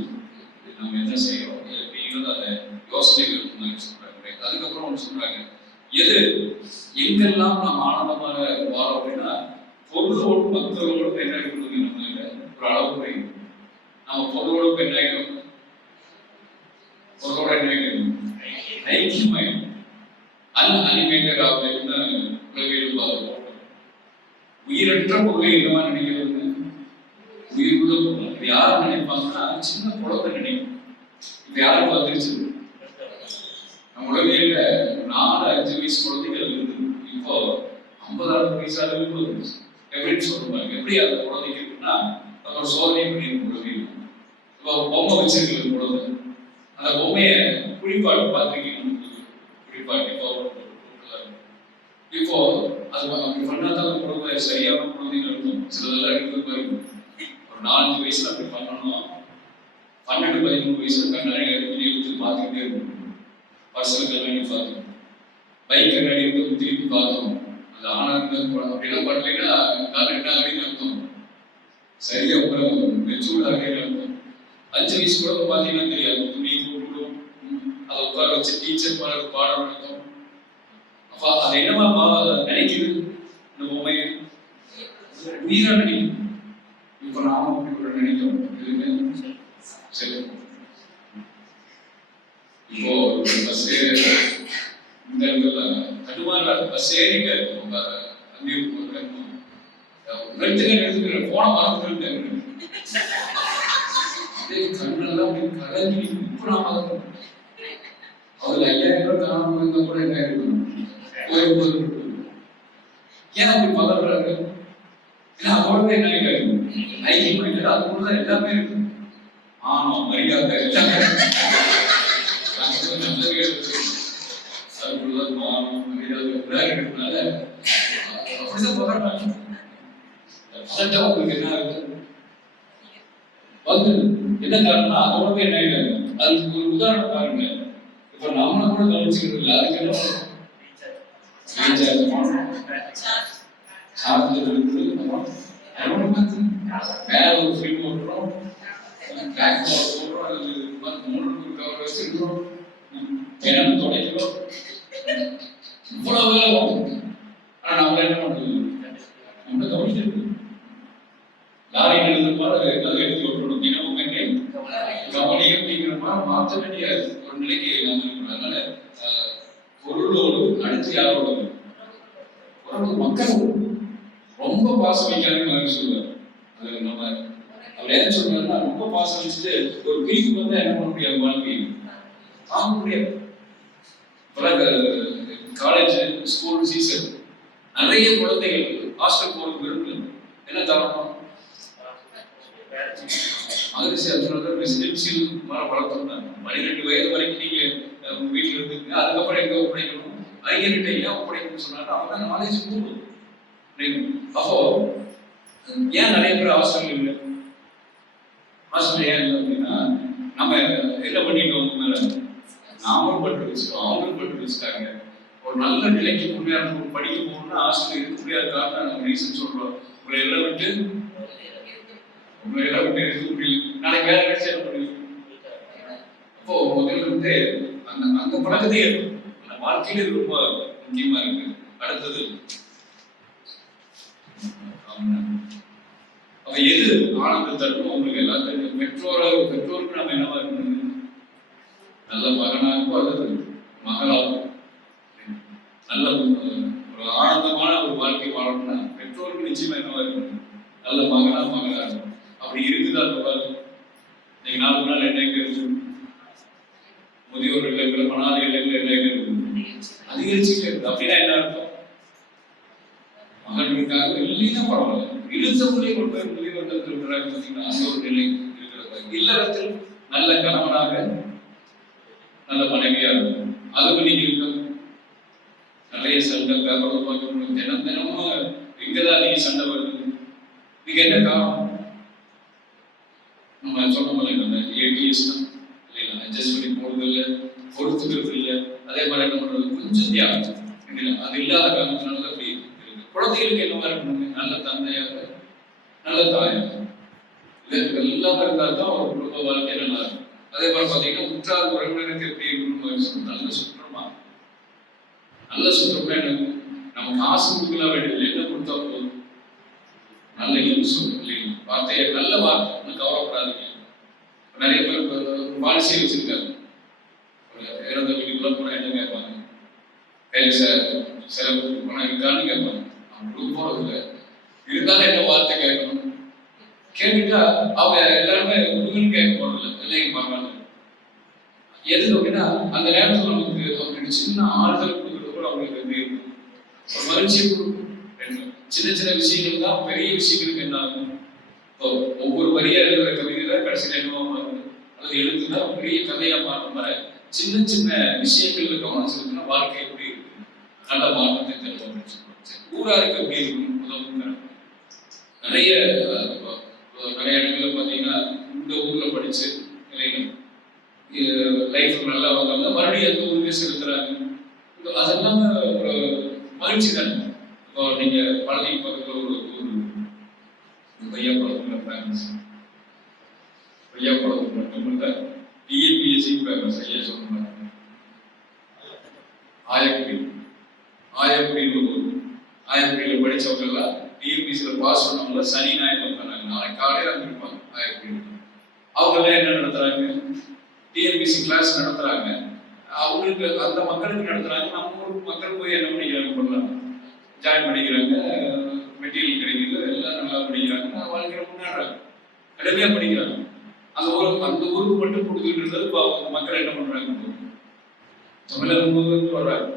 நம்ம என்ன செய்யறோம் அப்படிங்கிறது அதை யோசனைகள் இருக்குன்னு சொல்றாங்க. அதுக்கப்புறம் ஒன்று சொல்றாங்க, எது எங்கெல்லாம் நாம் ஆனந்தமாக வாழ அப்படின்னா பொருளோடு மக்களோடு என்ன இருக்கணும், நம்ம ஒரு அளவு குறையும். நம்ம பொருளோடு என்ன ஆகிடும், பொருளோட என்ன ஆகிடும் ஐக்கியமாயிடும். அனிமேட்டட் ஆப்ஜெக்ட்னு உலகில் பார்க்கிறோம். உயிரற்ற பொருளை என்னவா நினைக்கிறது, உயிர் உள்ள பொருள். இது யாரும் நினைப்பாங்கன்னா சின்ன குழந்தை நினைக்கும். இப்ப யாருக்கு வந்துருச்சு, வயசு குழந்தைகள் இருந்தது. இப்போ 50,000 வயசு அளவுக்கு வந்துருச்சு. எப்படின்னு சொல்லுவாங்க. எப்படி அந்த குழந்தைக்கு இருக்குன்னா நம்ம சோதனை பண்ணி குழந்தைங்க இப்போ பொம்மை வச்சிருக்கிற குழந்தை அந்த பொம்மையை குளிப்பாட்டு பார்த்துருக்கீங்க. குளிப்பாட்டி இப்போ அது அப்படி பண்ணாதான் அந்த குழந்தை சரியான குழந்தைங்க இருக்கும். சிலதெல்லாம் எடுத்து பாருங்க. ஒரு 4-5 வயசுல அப்படி பண்ணணும். 12-13 வயசுல கண்ணாடி எடுத்து பார்த்துக்கிட்டே இருக்கும். பர்சனல் கண்ணாடி பார்த்தோம், பைக் கண்ணாடி எடுத்து திருப்பி பார்த்தோம். அது ஆனந்த அப்படிலாம் பண்ணலைன்னா நான் 2 அர்த்தம் சரியா மெச்சூர்டாக அர்த்தம். 5 வயசு கூட பார்த்தீங்கன்னா தெரியாது. துணி கூப்பிடும், அதை உட்கார வச்சு டீச்சர் பாடம் நடத்தும். அப்ப அதை என்னமா நினைக்குது இந்த பொம்மை உயிரா நினைக்கும். இப்ப நாம அப்படி ஒரு நினைக்கிறோம். சரி, இப்போ பஸ் இந்த இடத்துல கட்டுமான பஸ் ஏறிட்டு எடுத்துக்கிற போன மறந்துட்டு அதே கண்ணெல்லாம் அப்படி கலங்கி இப்ப நாம அதுல 5000 ரூபாய் காணாம இருந்தா கூட என்ன இருக்கணும். ஏன் அப்படி பதறாரு? ஏன்னா அதோட என்ன ஐக்கியம் அது கூட எல்லாமே இருக்கு. ஆமா, மரியாதை எல்லாமே அதுக்குள்ளதான் மானம் மரியாதை எல்லாம் இருக்கிறதுனால அப்படிதான் பதறாங்க. அதட்டா உங்களுக்கு என்ன ஆகுது வந்து என்ன காரணம்னா அதோட என்ன ஆயிடாது. அதுக்கு ஒரு உதாரணம் பாருங்க. இப்ப நம்மளை கூட கவனிச்சுக்கிறது இல்லை. அதுக்கு என்ன வேற ஒரு ஃபிலிம் ஓட்டுறோம், கவர் வச்சிருக்கிறோம், கிணறு துடைக்கிறோம், இவ்வளவு வேலை வரும். ஆனா நம்மள என்ன பண்றது? நம்ம கவனிச்சிருக்கு. லாரி எழுதி ஓட்டணும், தினமும் கவனி அப்படிங்கிற மாதிரி மாற்ற வேண்டிய ஒரு நிலைக்கு நம்ம இருக்கிறோம். அதனால பொருளோடு அடுத்து யாரோட மக்கள் ரொம்ப பாசம் வைக்காதுன்னு சொல்லுவார். அது நம்ம அவர் என்ன சொல்றாருன்னா ரொம்ப பாசம் வச்சுட்டு ஒரு பிரிக்கு வந்தா என்ன பண்ண முடியாது, வாழ்க்கை தாங்க முடியாது. காலேஜ் ஸ்கூல் சீசன் நிறைய குழந்தைகள் ஹாஸ்டல் போறதுக்கு விரும்பல. என்ன காரணம்? ரெசிடென்சியல் வளர்த்தோம். 12 வயது வரைக்கும் நீங்க வீட்டுல இருந்துங்க, அதுக்கப்புறம் எங்க ஒப்படைக்கணும், அறிஞர்கிட்ட ஏன் ஒப்படைக்கணும்னு சொன்னாங்க. அவங்க நாலேஜ் கூடும். அப்போ ஏன் நிறைய பேர் ஹாஸ்டல் இல்லை? ஹாஸ்டல் ஏன் இல்லை அப்படின்னா நம்ம என்ன பண்ணிட்டோம், நாமும் பட்டு வச்சுட்டோம், அவங்களும் பட்டு வச்சுட்டாங்க. ஒரு நல்ல நிலைக்கு முன்னேறணும், படிக்க போகணும்னா ஹாஸ்டல் இருக்க முடியாத காரணம் நம்ம ரீசன் சொல்றோம். உங்களை எல்லாம் விட்டு இருக்க முடியல, நாளைக்கு வேற கிடைச்சா என்ன முடியும்? அப்போ முதல்ல இருந்து அந்த பழக்கத்தையே அந்த வாழ்க்கையில ரொம்ப முக்கியமா இருக்கு. அடுத்தது அப்ப எது ஆனந்தம் தரும் உங்களுக்கு எல்லாத்தையும் பெற்றோருக்கு நம்ம என்னவா இருக்கணும்? நல்ல மகனாகவோ அல்லது மகளாகவோ நல்ல ஒரு ஆனந்தமான ஒரு வாழ்க்கை வாழணும்னா பெற்றோருக்கு நிச்சயமா என்னவா இருக்கணும்? நல்ல மகனா இருக்கும். அப்படி இருக்குதா? நீங்க 4 நாள் என்ன இருக்கு? முதியோர் இல்லங்கள், அனாதை இல்லங்கள் எல்லாம் இருக்கு, அதிகரிச்சுட்டே இருக்கு. அப்படின்னா என்ன அர்த்தம்? மகனுக்காக இல்லைன்னா பரவாயில்ல, இழுத்தவர்களே கொண்டு போய் முதியோர்கள் இருக்கிறாங்க பார்த்தீங்கன்னா அந்த ஒரு நிலை இருக்கிறது. இல்லறத்தில் நல்ல கணவனாக நல்ல மனைவியா இருக்கும். அதுக்கு நீங்க இருக்கும் நிறைய சண்டை பார்க்கணும், தினமும் இங்கதான் நீங்க சண்டை வருது. நீங்க என்ன காரணம்? நம்ம சொன்ன மாதிரி ஏடிஎஸ் தான் இல்லைங்களா, அட்ஜஸ்ட் பண்ணி போறது இல்லை, பொறுத்துக்கிறது இல்லை. அதே மாதிரி என்ன பண்றது, கொஞ்சம் தியாகம் இல்லைங்களா, அது இல்லாத காரணத்தினால அப்படி இருக்கு. குழந்தைகளுக்கு என்னவா இருக்கணுங்க? நல்ல தந்தையாக, நல்ல தாயாக, இது எல்லாமே இருந்தால் தான் ஒரு குடும்ப வாழ்க்கை நல்லா இருக்கும். அதே மாதிரி பார்த்தீங்கன்னா உற்றார் உறவினருக்கு எப்படி இருக்கணும்? நல்ல சுற்றமா, நல்ல சுற்றமா எனக்கு நம்ம காசு கொடுக்கலாம் வேண்டியதில்லை, என்ன கொடுத்தா போதும். நல்ல யூஸ் இல்லைங்க, வார்த்தையை நல்ல வார்த்தை, ஒன்றும் கவலைப்படாதீங்க. நிறைய பேர் பாலிசியை வச்சிருக்காங்க. இறந்த வீட்டுக்குள்ள போனா என்ன கேட்பாங்க? கையில் செலவு பணம் இருக்கான்னு கேட்பாங்க. அவங்க கொடுக்க போறது இல்லை, இருந்தாலும் என்ன வார்த்தை கேட்கணும்? கேட்டுட்டா அவங்க எல்லாருமே உண்மைன்னு கேட்க போறது இல்லை, இல்லைங்க பரவாயில்ல. எது அப்படின்னா அந்த நேரத்தில் நமக்கு ஒரு சின்ன ஆறுதல் கொடுக்கறது கூட அவங்களுக்கு எப்படி இருக்கும்? ஒரு மகிழ்ச்சியை கொடுக்கும். சின்ன சின்ன விஷயங்கள் தான் பெரிய விஷயங்களுக்கு என்ன ஆகும்? இப்போ ஒவ்வொரு வரியா இருக்கிற கவிதையில கடைசியில் என்னவா மாறுது, அல்லது எழுத்துதான் பெரிய கதையா மாறுற மாதிரி சின்ன சின்ன விஷயங்கள்ல கவனம் செலுத்தினா வாழ்க்கை எப்படி இருக்கு, நல்ல மாற்றத்தை தரும் அப்படின்னு சொல்லுவாங்க. ஊராருக்கு எப்படி இருக்கும் உதவும். நிறைய இடங்கள்ல பார்த்தீங்கன்னா இந்த ஊர்ல படிச்சு லைஃப் நல்லா வந்தாங்க, மறுபடியும் அந்த ஊருக்கே செலுத்துறாங்க. அதெல்லாம் ஒரு மகிழ்ச்சி தானே. இப்போ நீங்க பழனி பக்கத்தில் ஒரு ஊர் பையாக்குளத்துல ஃபேமஸ். பையாக்குளத்துல மட்டும் டிஎன்பிஎஸ்சி ஃபேமஸ். ஐயா சொன்னாங்க ஆயக்குடி. ஆயக்குடின்னு ஒரு ஊர். ஆயக்குடியில் படித்தவங்க எல்லாம் டிஎன்பிஎஸ்சியில் பாஸ் பண்ணவங்க சனி ஞாயிறு வந்தாங்க. நாளைக்கு காலையில் அங்கே இருப்பாங்க ஆயக்குடி. அவங்கெல்லாம் என்ன நடத்துறாங்க? டிஎன்பிஎஸ்சி கிளாஸ் நடத்துறாங்க. அவங்களுக்கு அந்த மக்களுக்கு நடத்துறாங்க. நம்ம ஊருக்கு மக்கள் போய் என்ன பண்ணிக்கிறாங்க, பண்ணலாம் ஜாயின் பண்ணிக்கிறாங்க, மெட்டீரியல் கிடைக்கிறது, எல்லாம் நல்லா படிக்கிறாங்க, வாழ்க்கையில முன்னேறாங்க, கடுமையா படிக்கிறாங்க. அந்த ஊருக்கு மட்டும் கொடுத்துட்டு இருந்தது இப்போ அந்த மக்கள் என்ன பண்றாங்க? தமிழகம் வர்றாங்க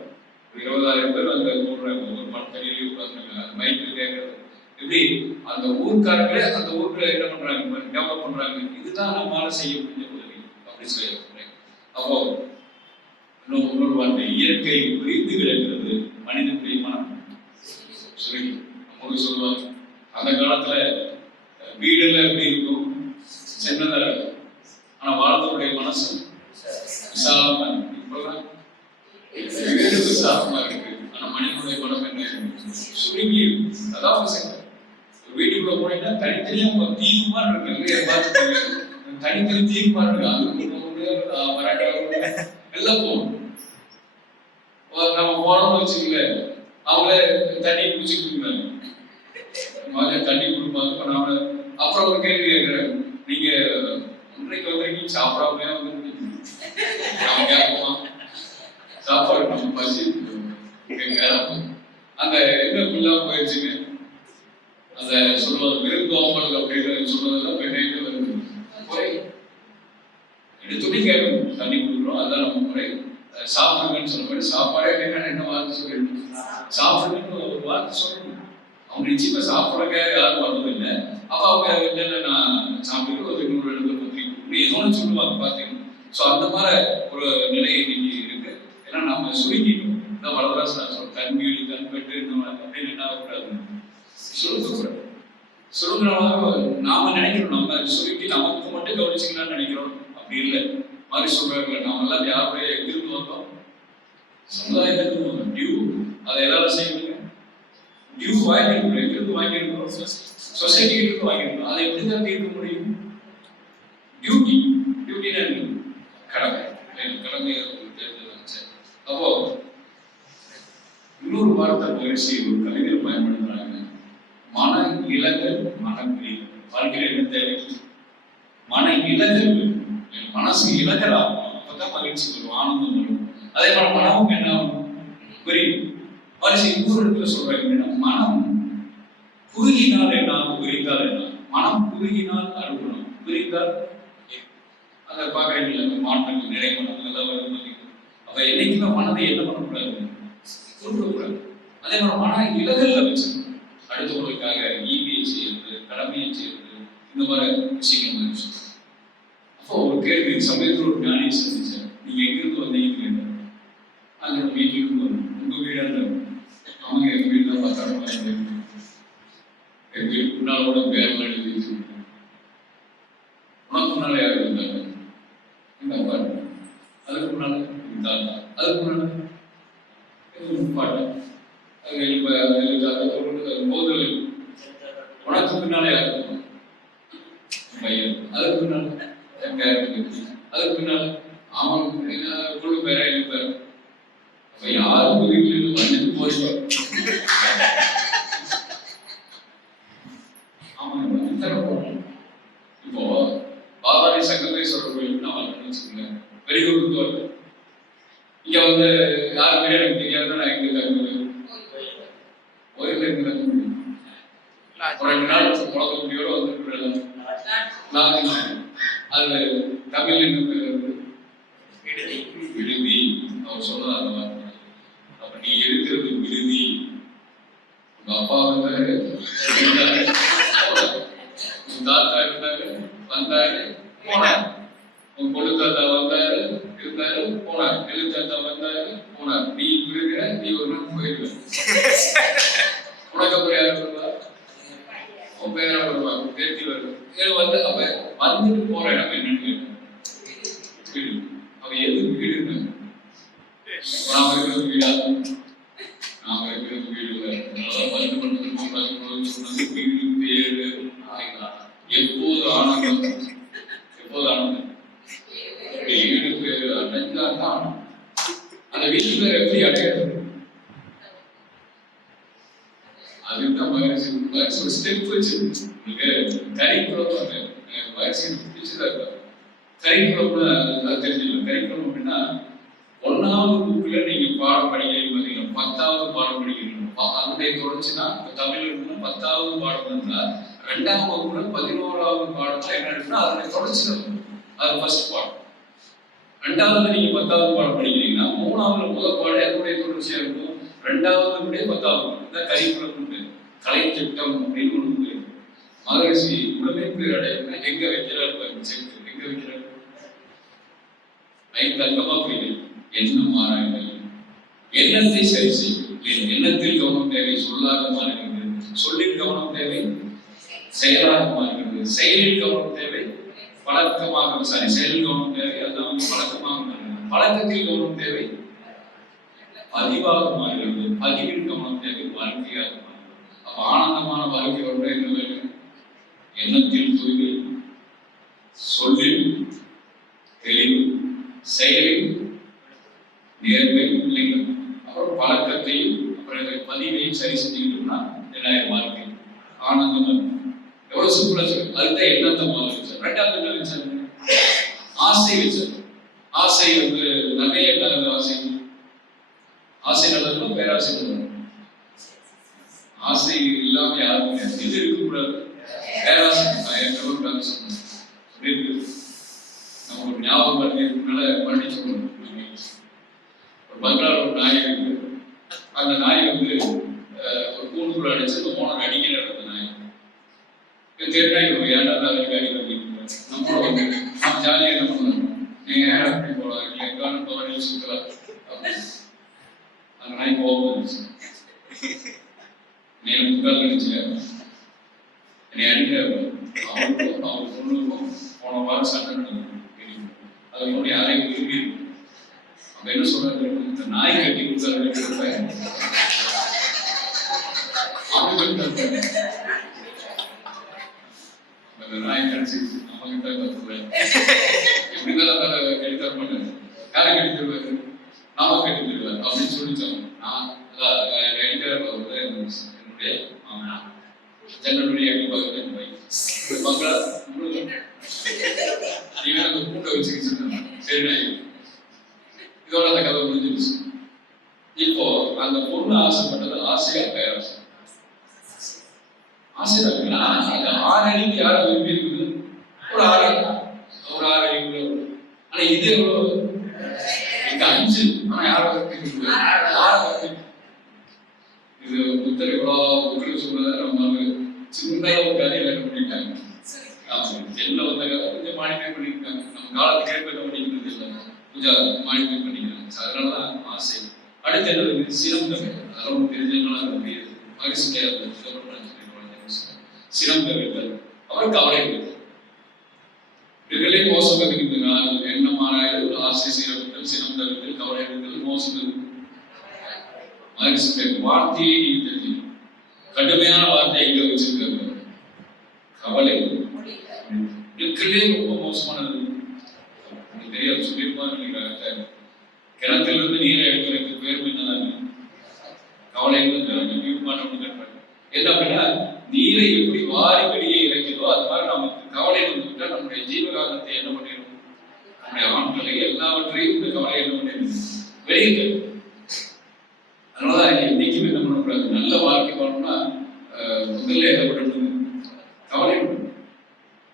20,000 பேர் அந்த கூடுறாங்க. ஒரு மரத்தடியிலேயே உட்காந்துருக்காங்க. அந்த மைக்கில் கேட்கறது எப்படி அந்த ஊருக்காரங்களே அந்த ஊர்ல என்ன பண்றாங்க, டெவலப் பண்றாங்க. இதுதான் நம்மளால செய்ய முடிஞ்ச உதவி அப்படின்னு சொல்லி அப்போ இன்னொரு வார்த்தை, இயற்கை விரிந்து கிடக்கிறது மனிதனுடைய மனம். சொல்லி நமக்கு சொல்லுவாங்க அந்த காலத்துல வீடெல்லாம் எப்படி இருக்கும், சின்னதா இருக்கும், ஆனா வாழ்ந்தவருடைய மனசு விசாலமா இருக்கு. இப்பெல்லாம் வீடு விசாலமா இருக்கு, ஆனா மனிதனுடைய மனம் என்ன சுருங்கி இருக்கு. அதாவது வீட்டுக்குள்ள போனீங்கன்னா தனித்தனியா தீர்மா இருக்கு, தனித்தனி தீர்மா இருக்கு. அது எல்லாம் போகணும். நம்ம போனோம்னு வச்சுக்கல, அவங்களே தண்ணி குடிச்சுட்டு இருந்தாங்க, தண்ணி கொடுப்பாங்க. நாம அப்புறம் ஒரு கேள்வி கேட்கிறேன், நீங்க இன்றைக்கு வந்திருக்கீங்க சாப்பிடாம வந்து சாப்பாடு நம்ம பசி அந்த என்ன ஃபுல்லாக போயிடுச்சுங்க. அந்த சொல்லுவது விருந்தோம்பல் அப்படின்னு சொல்றதெல்லாம் பெண்ணாயிட்டு வருது. குறை எடுத்துட்டு கேட்கணும், தண்ணி கொடுக்குறோம் அதான் நம்ம முறை. சாப்பிடுங்கன்னு சொல்ல சாப்பாடே என்ன வார்த்தை சொல்லிடணும், சாப்பிடுங்கன்னு ஒரு வார்த்தை சொல்லணும். அவங்க நிச்சயமா சாப்பிட்றக்க யாரும் வர்றதில்லை. அப்போ அவங்க இல்லை நான் சாப்பிட்டு ஒரு 200 இடத்துல பத்திரிக்கை ஏதோ ஒன்று சொல்லுவாங்க பார்த்தீங்கன்னா. ஸோ அந்த மாதிரி ஒரு நிலை இன்னைக்கு இருக்கு. ஏன்னா நம்ம சுருங்கிட்டோம். இந்த வரதராசன் சொல்ற கண்வீடு கண்பெட்டு அப்படின்னு என்ன ஆகக்கூடாது, சுருங்கக்கூடாது. சுருங்கினமாக நாம நினைக்கிறோம், நம்ம சுருக்கி நமக்கு மட்டும் கவனிச்சுக்கலாம்னு நினைக்கிறோம். அப்படி இல்லை. மாதிரி சொல்றாங்க, நாம எல்லாம் யாருடைய எங்கிருந்து வந்தோம், சமுதாயத்துக்கு டியூ அதை எல்லாரும் செய்யணுங்க. டியூ வாங்கிருக்கோம், எங்கிருந்து வாங்கியிருக்கிறோம், சொசைட்டி இருந்து வாங்கியிருக்கோம். அதை எப்படி தான் தீர்க்க முடியும்? டியூட்டி, டியூட்டினா கடமை, கடமை தெரிஞ்சு. அப்போ இன்னொரு வார்த்தை பயிற்சி ஒரு கவிதையில் பயன்படுத்துறாங்க, மன இலகல் மனப்பிரிவு. வாழ்க்கையில் என்ன தேவை? மன இலகல், மனசு இலகலாகும், அப்பதான் மகிழ்ச்சி வரும், ஆனந்தம் வரும். அதே மாதிரி மனமும் என்ன ஆகும், புரியும். மனுஷன் இன்னொரு இடத்துல சொல்றாங்க, மனம் குறுகினால் என்ன ஆகும், விரிந்தால் என்ன? மனம் குறுகினால் அனுகூலம், விரிந்தால் அதை பார்க்குறீங்களா, மாற்றங்கள் நிறைய மனங்கள் எல்லாம் வருது. அப்ப என்னைக்குமே மனதை என்ன பண்ணக்கூடாது, கொடுக்கக்கூடாது. அதே மாதிரி மன இலகல்ல வச்சிருக்கணும். அடுத்தவர்களுக்காக ஈவியை செய்யறது, கடமையை செய்யறது, இந்த மாதிரி விஷயங்கள் இருந்துச்சு. அப்போ ஒரு கேள்வி, சமயத்தில் ஒரு ஞானியை சந்திச்சேன். நீங்க எங்கிருந்து வந்தீங்க? அங்க வீட்டிலிருந்து வரும். உங்க வீடு அவங்க எங்க வீடு தான் பார்த்தாங்க. எங்க வீட்டு முன்னாலோட பேரெல்லாம் எழுதி வச்சிருக்கேன். உனக்கு முன்னால யார் இருந்தாங்க? இந்த பாட்டு. அதுக்கு முன்னால இருந்தாங்க. அதுக்கு முன்னால பாட்டு. போதல். உனக்கு பின்னால யார் இருந்தாங்க? பையன். அதுக்கு பின்னால அதுக்கு பின்னால அவன் குழு பேரா இருப்பார். அப்ப யாரும் வீட்டில் வந்துட்டு போயிடுவார். இப்போ பாதாளி சங்கமேஸ்வரர் கோயிலுக்கு நான் வரணும்னு வச்சுக்கோங்க, வெறிகுருக்கு வருவேன். இங்க வந்து யார் பேர் எனக்கு தெரியாதுன்னா நான் எங்க தங்குவேன், கோயில எங்க தங்குவேன். ஒரு 2 நாள் குழந்தை குட்டியோட வந்துட்டு அது தமிழ் என்ன பேர், விடுதி. அவர் சொன்னது அந்த வார்த்தை. அப்ப நீ போயிட்டாரு போனார். நீ இருக்கிற, நீ ஒரு நாள் போயிருக்க. உனக்கு அப்புறம் யாரு வருவா? உன் பேரா வருவா, பேத்தி வருவா. வந்து அப்ப வந்துட்டு போற இடம் என்னன்னு கேட்டேன். வீடு. அவன் எதுக்கு வீடு இருக்காங்க? நாம இருக்கிறது வீடா? நாம இருக்கிறது வீடு இல்லை. வந்து பண்ணுறது சொன்னது வீடு பேரு எப்போது ஆனந்தம், எப்போது ஆனந்தம் வீடு பேரு அடைஞ்சாதான் ஆனந்தம். அந்த வீட்டு பேர் எப்படி அடையாது? அதுதான் வயசு ஒரு ஸ்டெப் வச்சு கரிக்குலம் வயசு பிடிச்சதா இருக்காது. கரிக்குலம்ல அது தெரிஞ்சுக்கலாம். கரிக்குலம் அப்படின்னா 1வது புக்ல நீங்க பாடம் படிக்கிறீங்க பார்த்தீங்கன்னா 10வது பாடம் படிக்கிறீங்க. அதனுடைய தொடர்ச்சினா தமிழ் இருக்குன்னா 10வது பாடம் இருந்தா 2ஆம் வகுப்புல 11வது பாடத்துல என்ன இருக்குன்னா அதனுடைய தொடர்ச்சி இருக்கும். அது ஃபர்ஸ்ட் பாடம். 2வது நீங்க 10வது பாடம் படிக்கிறீங்கன்னா 3ஆவதுல முதல் பாடம் எதனுடைய தொடர்ச்சியா இருக்கும்? 2வது 10வது இதான் கரிக்குலம். கலை திட்டம் அப்படின்னு ஒன்று மகரிஷி உடமைப்பு அடையினா எங்க வைக்கிறார் பாருங்க. எங்க வைக்கிறார்? 5 அங்கமா புரியுது. எண்ணம் ஆராய்தல், எண்ணத்தை சரி செய்யும். எண்ணத்தில் கவனம் தேவை, சொல்லாக மாறுகிறது. சொல்லில் கவனம் தேவை, செயலாக மாறுகிறது. செயலில் கவனம் தேவை, பழக்கமாக செயலில் கவனம் தேவை, அதுதான் பழக்கமாக மாறுகிறது. பழக்கத்தில் கவனம் தேவை, பதிவாக மாறுகிறது. பதிவில் கவனம் தேவை, வாழ்க்கையாக மாறுகிறது. அப்ப ஆனந்தமான வாழ்க்கை வந்து என்ன வேண்டும்? எண்ணத்தில் தூய்மை, சொல்லில் தெளிவு, செயலில் நேர்மை, இல்லைங்களா? அப்புறம் பழக்கத்தையும் அப்புறம் பதிவையும் சரி செஞ்சுக்கிட்டோம்னா என்ன வாழ்க்கை ஆனந்தமா இருக்கும். எவ்வளவு சிம்பிளா சொல்லுங்க. அதுதான் எண்ணத்தை மாதிரி வச்சார். 2வது என்ன வச்சாரு? ஆசை வச்சார். ஆசை வந்து நிறைய நல்லது. ஆசை ஆசை நல்லதுன்னா பேராசை நல்லது. ஆசை இல்லாம யாரும் இது இருக்கக்கூடாது. பேராசை சொன்னேன் சொல்லியிருக்கு. நம்ம ஒரு ஞாபகம் பண்ணினால பண்ணிச்சுக்கணும். ஒரு பங்களால ஒரு நாய் இருக்கு. அந்த நாய் வந்து ஒரு கூண்டுக்குள்ள அடிச்சு அந்த ஓனர் அடிக்கிறார். அந்த நாய் தேர்நாய் ஏன்டா அதுக்கு அடி பண்ணிட்டு நம்மளோட வந்து நம்ம ஜாலியாக என்ன பண்ணலாம்? நீங்க நேரம் அப்படி போகலாம், இல்லை எங்காலும் பவனில் சுற்றலாம். அந்த நாய் கோபம் இருந்துச்சு. நீ முக்கால் நினைச்சு என்னை அடிக்கிறார். அவருக்கும் அவர் பொண்ணுக்கும் போன வாரம் சண்டை நடக்கும். அது பொண்ணு யாரையும் விரும்பி இருக்கும். அப்ப என்ன சொல்றாரு? இந்த நாய் கட்டி கொடுத்தாரு. அந்த நாய் கடிச்சு நம்ம கிட்ட கத்துற எப்படிதான் அதை கட்டி தர மாட்டாரு. யாரை கட்டி தருவாரு? நாம கட்டி தருவாரு அப்படின்னு சொல்லிச்சாங்க. நான் எடிட்டர் வந்து என்னுடைய மாமனா ஜன்னலுடைய அடி பார்க்க பங்களா நீங்க அந்த கூட்டை வச்சுக்கிட்டு சரி இதோட அந்த கதை முடிஞ்சிருச்சு. இப்போ அந்த பொண்ணு ஆசைப்பட்டது ஆசையா பேராசை? ஆசைதான். அந்த 6 அடிக்கு யாரை விரும்பி இருக்குது? ஒரு 6 அடி. ஆனா இது எவ்வளவு? இங்க 5. ஆனா யாரை விரும்பி? 6. இது புத்தர் எவ்வளவு சொல்றத நம்ம சின்னதா ஒரு கதையில என்ன பண்ணிட்டாங்க. என்ன வந்த கதை கொஞ்சம் மாடிஃபை பண்ணிருக்காங்க. நம்ம காலத்துக்கு ஏற்ப என்ன பண்ணிக்கிறது இல்லை, கொஞ்சம் மாடிஃபை பண்ணிக்கிறாங்க. அதனாலதான் ஆசை. அடுத்து என்ன? சினம் தவிர அதெல்லாம் தெரிஞ்சதுனால முடியாது. மகிழ்ச்சியாக சினம் தவிர்த்தல். அப்புறம் கவலை இருத்தல். இதுகளே மோசம் இருக்கின்றனால் எண்ணமானாலும் ஆசை, சினம் தவிர்த்தல், கவலை இருத்தல், மோசம். மகிழ்ச்சி வார்த்தையை நீங்க தெரிஞ்சுக்கணும். கடுமையான வார்த்தை எங்க வச்சிருக்காங்க? கவலை. இதுக்குள்ளே ரொம்ப மோசமானது. தெரியாது சொல்லியிருப்பாங்க. கிணத்திலிருந்து நீரை எடுக்கிறதுக்கு பேர் என்னதான் கவலை. என்ன அப்படின்னா நீரை எப்படி வாரி வெளியே இறக்கிறதோ அது மாதிரி நமக்கு கவலை வந்துவிட்டா நம்முடைய ஜீவகாலத்தை என்ன பண்ணிடும்? நம்முடைய ஆண்களை எல்லாவற்றையும் இந்த கவலை என்ன பண்ணிடும்? வெளியே. அதனாலதான் என்னைக்குமே என்ன பண்ணக்கூடாது? நல்ல வாழ்க்கை பண்ணணும்னா முதல்ல ஏற்படணும் கவலை.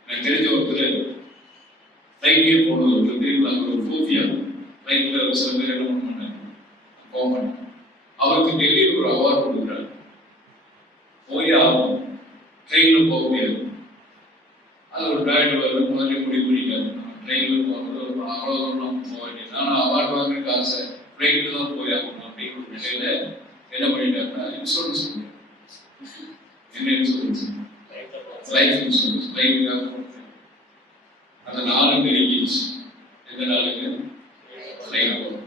எனக்கு தெரிஞ்ச ஒருத்தர் ட்ரெயின்லேயே போனது ஒருத்தர் தெரியுமா? ஒரு ஃபோபியா. ட்ரெயின்ல சில பேர் என்ன பண்ண மாட்டாங்க. அவருக்கு டெல்லியில் ஒரு அவார்டு கொடுக்குறாரு. போய் ஆகும். ட்ரெயின்ல போக முடியாது. அது ஒரு டிரைவர் வருது முதல்ல முடிவு பண்ணிக்காரு. ட்ரெயின்ல போகிறது அவ்வளோ தூரம் நம்ம போக வேண்டியது. ஆனால் அவார்டு வாங்குறதுக்கு ஆசை. ட்ரெயினுக்கு தான் போயாகணும் அப்படின்னு ஒரு நிலையில என்ன பண்ணிட்டாங்கன்னா இன்சூரன்ஸ் பண்ணுறாங்க. என்ன இன்சூரன்ஸ்? Life insurance. லைஃபுக்காக அந்த நாளும் நெருங்கிடுச்சு. எந்த நாளுக்கு? ட்ரெயின் போகிறோம்.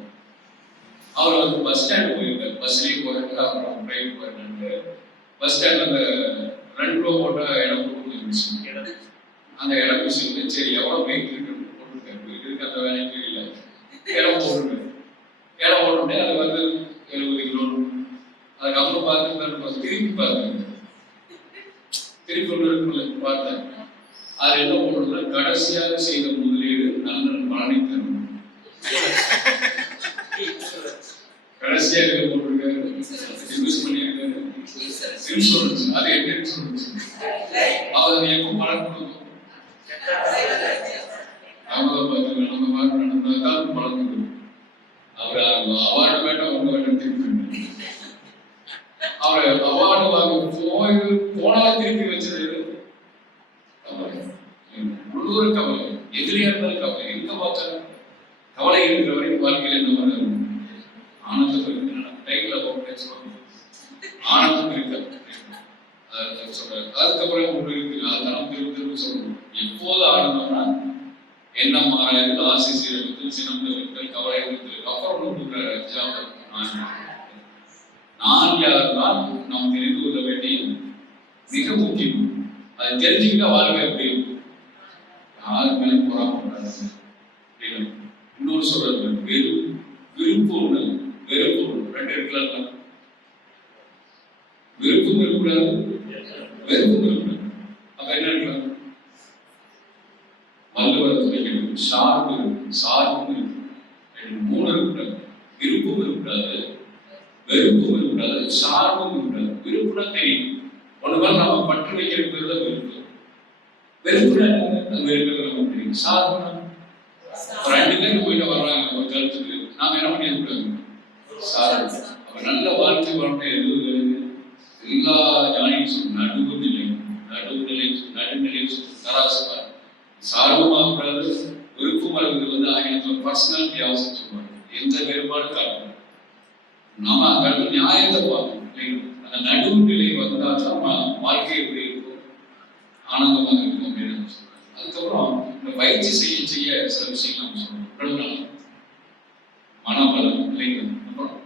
அவர் வந்து பஸ் ஸ்டாண்டு போயிருக்காரு. பஸ்லேயே போறாங்க, அப்புறம் ட்ரெயின் போறாங்க. பஸ் ஸ்டாண்ட் அந்த 2 ரூபா போட்ட இடம் கொடுத்து அந்த இடம் விஷயம் சரி எவ்வளோ வெயிட் இருக்குன்னு போட்டுருக்காரு. வெயிட் இருக்கு அந்த வேலைக்கு இல்லை, இடம் போட்டுருக்காரு. இடம் போட்டோடனே அது வந்து 70 கிலோ. அதுக்கப்புறம் பார்த்து திருப்பி பார்த்தாங்க. திருப்பி ஒன்று இருக்குல்ல பார்த்தேன். அது என்ன போடுறதுன்னா கடைசியாக செய்த முதலீடு நல்ல பலனை தரும். கடைசியாக என்ன போட்டிருக்காரு? இன்வெஸ்ட் பண்ணியிருக்காரு இன்சூரன்ஸ். அது என்ன இன்சூரன்ஸ்? அவர் எப்போ பலன் கொடுக்கும்? அவங்க பார்த்து நம்ம மாதிரி நடந்தால்தான் பலன் கொடுக்கும். அவர் அவார்டு வேண்டாம், அவங்க வேண்டாம் திருப்பி அவர் அவார்டு வாங்க போனாலும் திருப்பி வச்சது உள்ளூர் கவலை. எதிரியா இருந்தாலும் கவலை. எங்க பார்த்தாலும் கவலை இருக்கிற வரைக்கும் வாழ்க்கையில் என்ன மாதிரி ஆனந்தம் இருக்கு. டைட்டில் ஆனந்தம் இருக்கு சொல்றாரு. அதுக்கப்புறம் ஒன்று இருக்கு, அதுதான் திரும்ப திரும்ப சொல்லணும். எப்போது ஆனந்தம்னா என்ன மாறாது ஆசை சீரகத்தில் சினம் தவிர்த்தல் கவலை இருத்தல். அப்புறம் ஒன்று நான் யாருன்னா நாம் தெரிந்து கொள்ள வேண்டிய மிக முக்கியம். அதை தெரிஞ்சுக்கிட்டா வாழ்க்கை எப்படி இருக்கும்? யாருமே போராடுறாங்க. இன்னொரு சொல்றது விருப்பு ஒண்ணு, வெறுப்பு ஒண்ணு. 2 இருக்கலாம். விருப்பம் இருக்கக்கூடாது, வெறுப்பும் இருக்கக்கூடாது. அப்ப என்ன இருக்கலாம்? வள்ளுவரத்து வைக்கணும். சார்பு இருக்கு, சார்பும் இருக்கு. 3 இருக்கக்கூடாது. விருப்பம் இருக்கக்கூடாது, வெறுப்பும் இருக்கக்கூடாது, சார்பும் இருக்கக்கூடாது. விருப்புனா தெரியும். ஒன்று மேல நம்ம பற்று வைக்கிற பேர் தான் வெறுப்பு. வெறுப்புனா வெறுக்கிறது நமக்கு தெரியும். சார்புனா 2 பேருக்கு போயிட்டு வர்றாங்க ஒரு கருத்துக்கு, நாம என்ன பண்ணிடக்கூடாது? சார்பு. அப்ப நல்ல வாழ்க்கை வாழ்க்கை எதுவும் எல்லா ஞானியும் நடுவுநிலை, நடுவுநிலை, நடுநிலை தராசுமா. சார்புமாகக்கூடாது, விருப்பம் அளவுக்கு வந்து ஆங்கிலத்தில் பர்சனாலிட்டி அவசியம் சொல்லுவாங்க. எந்த வேறுபாடு காட்டணும். நாம அந்த நியாயத்தை பார்க்கணும். அந்த நடுவு நிலை வந்தால் தான் வாழ்க்கை எப்படி இருக்கும், ஆனந்தமாக இருக்கும் அப்படின்னு சொல்றாங்க. அதுக்கப்புறம் இந்த பயிற்சி செய்ய செய்ய சில விஷயங்கள் நம்ம சொல்றோம். உடல் நலம், மனபலம், அப்புறம்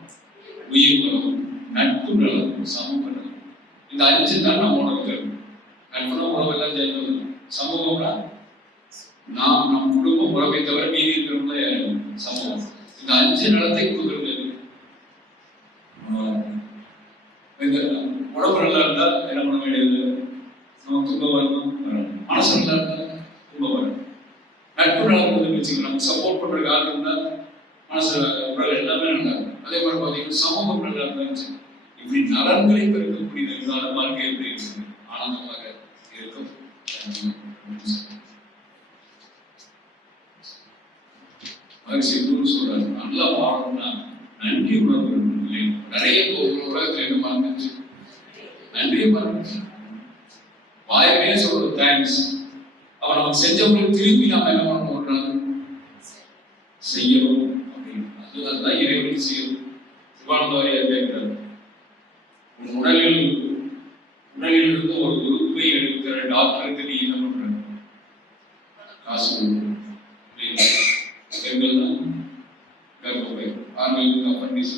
உயிர் பலம், நட்பு நலம், சமூக நலம். இந்த 5 தான் நம்ம உணர்வு. நட்புனா உறவெல்லாம் சேர்ந்து. சமூகம்னா நாம் நம் குடும்பம் உறவை தவிர மீதி இருக்கிறவங்கள சமூகம். இந்த 5 நலத்தை கொடுக்கிறது. உடம்பு நல்லா இருந்தா என்ன பண்ண வேண்டியது? நம்ம துன்பம் வரணும், மனசு நல்லா இருந்தா துன்பம் வரும். நட்பு நல்லா வச்சுக்கலாம். நம்ம சப்போர்ட் பண்றதுக்கு ஆள் இருந்தா மனசு உடல் எல்லாமே நல்லா இருக்கும். அதே மாதிரி பார்த்தீங்கன்னா சமூகம் நல்லா இருந்தாச்சு. இப்படி நலன்களை பெருக்கக்கூடியதுனால வாழ்க்கை எப்படி இருக்கு? ஆனந்தமாக இருக்கும். சொல்றாரு, நல்லா வாழணும்னா நன்றி உணர்வு இல்லை. நிறைய உலகத்துல என்ன மறந்துச்சு? நன்றியை மறந்துச்சு. வாயமே சொல்றது தேங்க்ஸ். அவன் நமக்கு செஞ்சவங்களுக்கு திருப்பி நாம என்ன பண்ணணும்? செய்யணும் அப்படின்னு. அதுதான் இறைவனுக்கு செய்யணும். சிவானந்தவாரியா கேட்கிறார், உடலில் இருந்து ஒரு உறுப்பை எடுக்கிற டாக்டருக்கு நீ என்ன பண்ற? காசு பெண்கள் தான் கர்ப்பப்பை, ஆண்களுக்கு அப்பண்டிஸ்,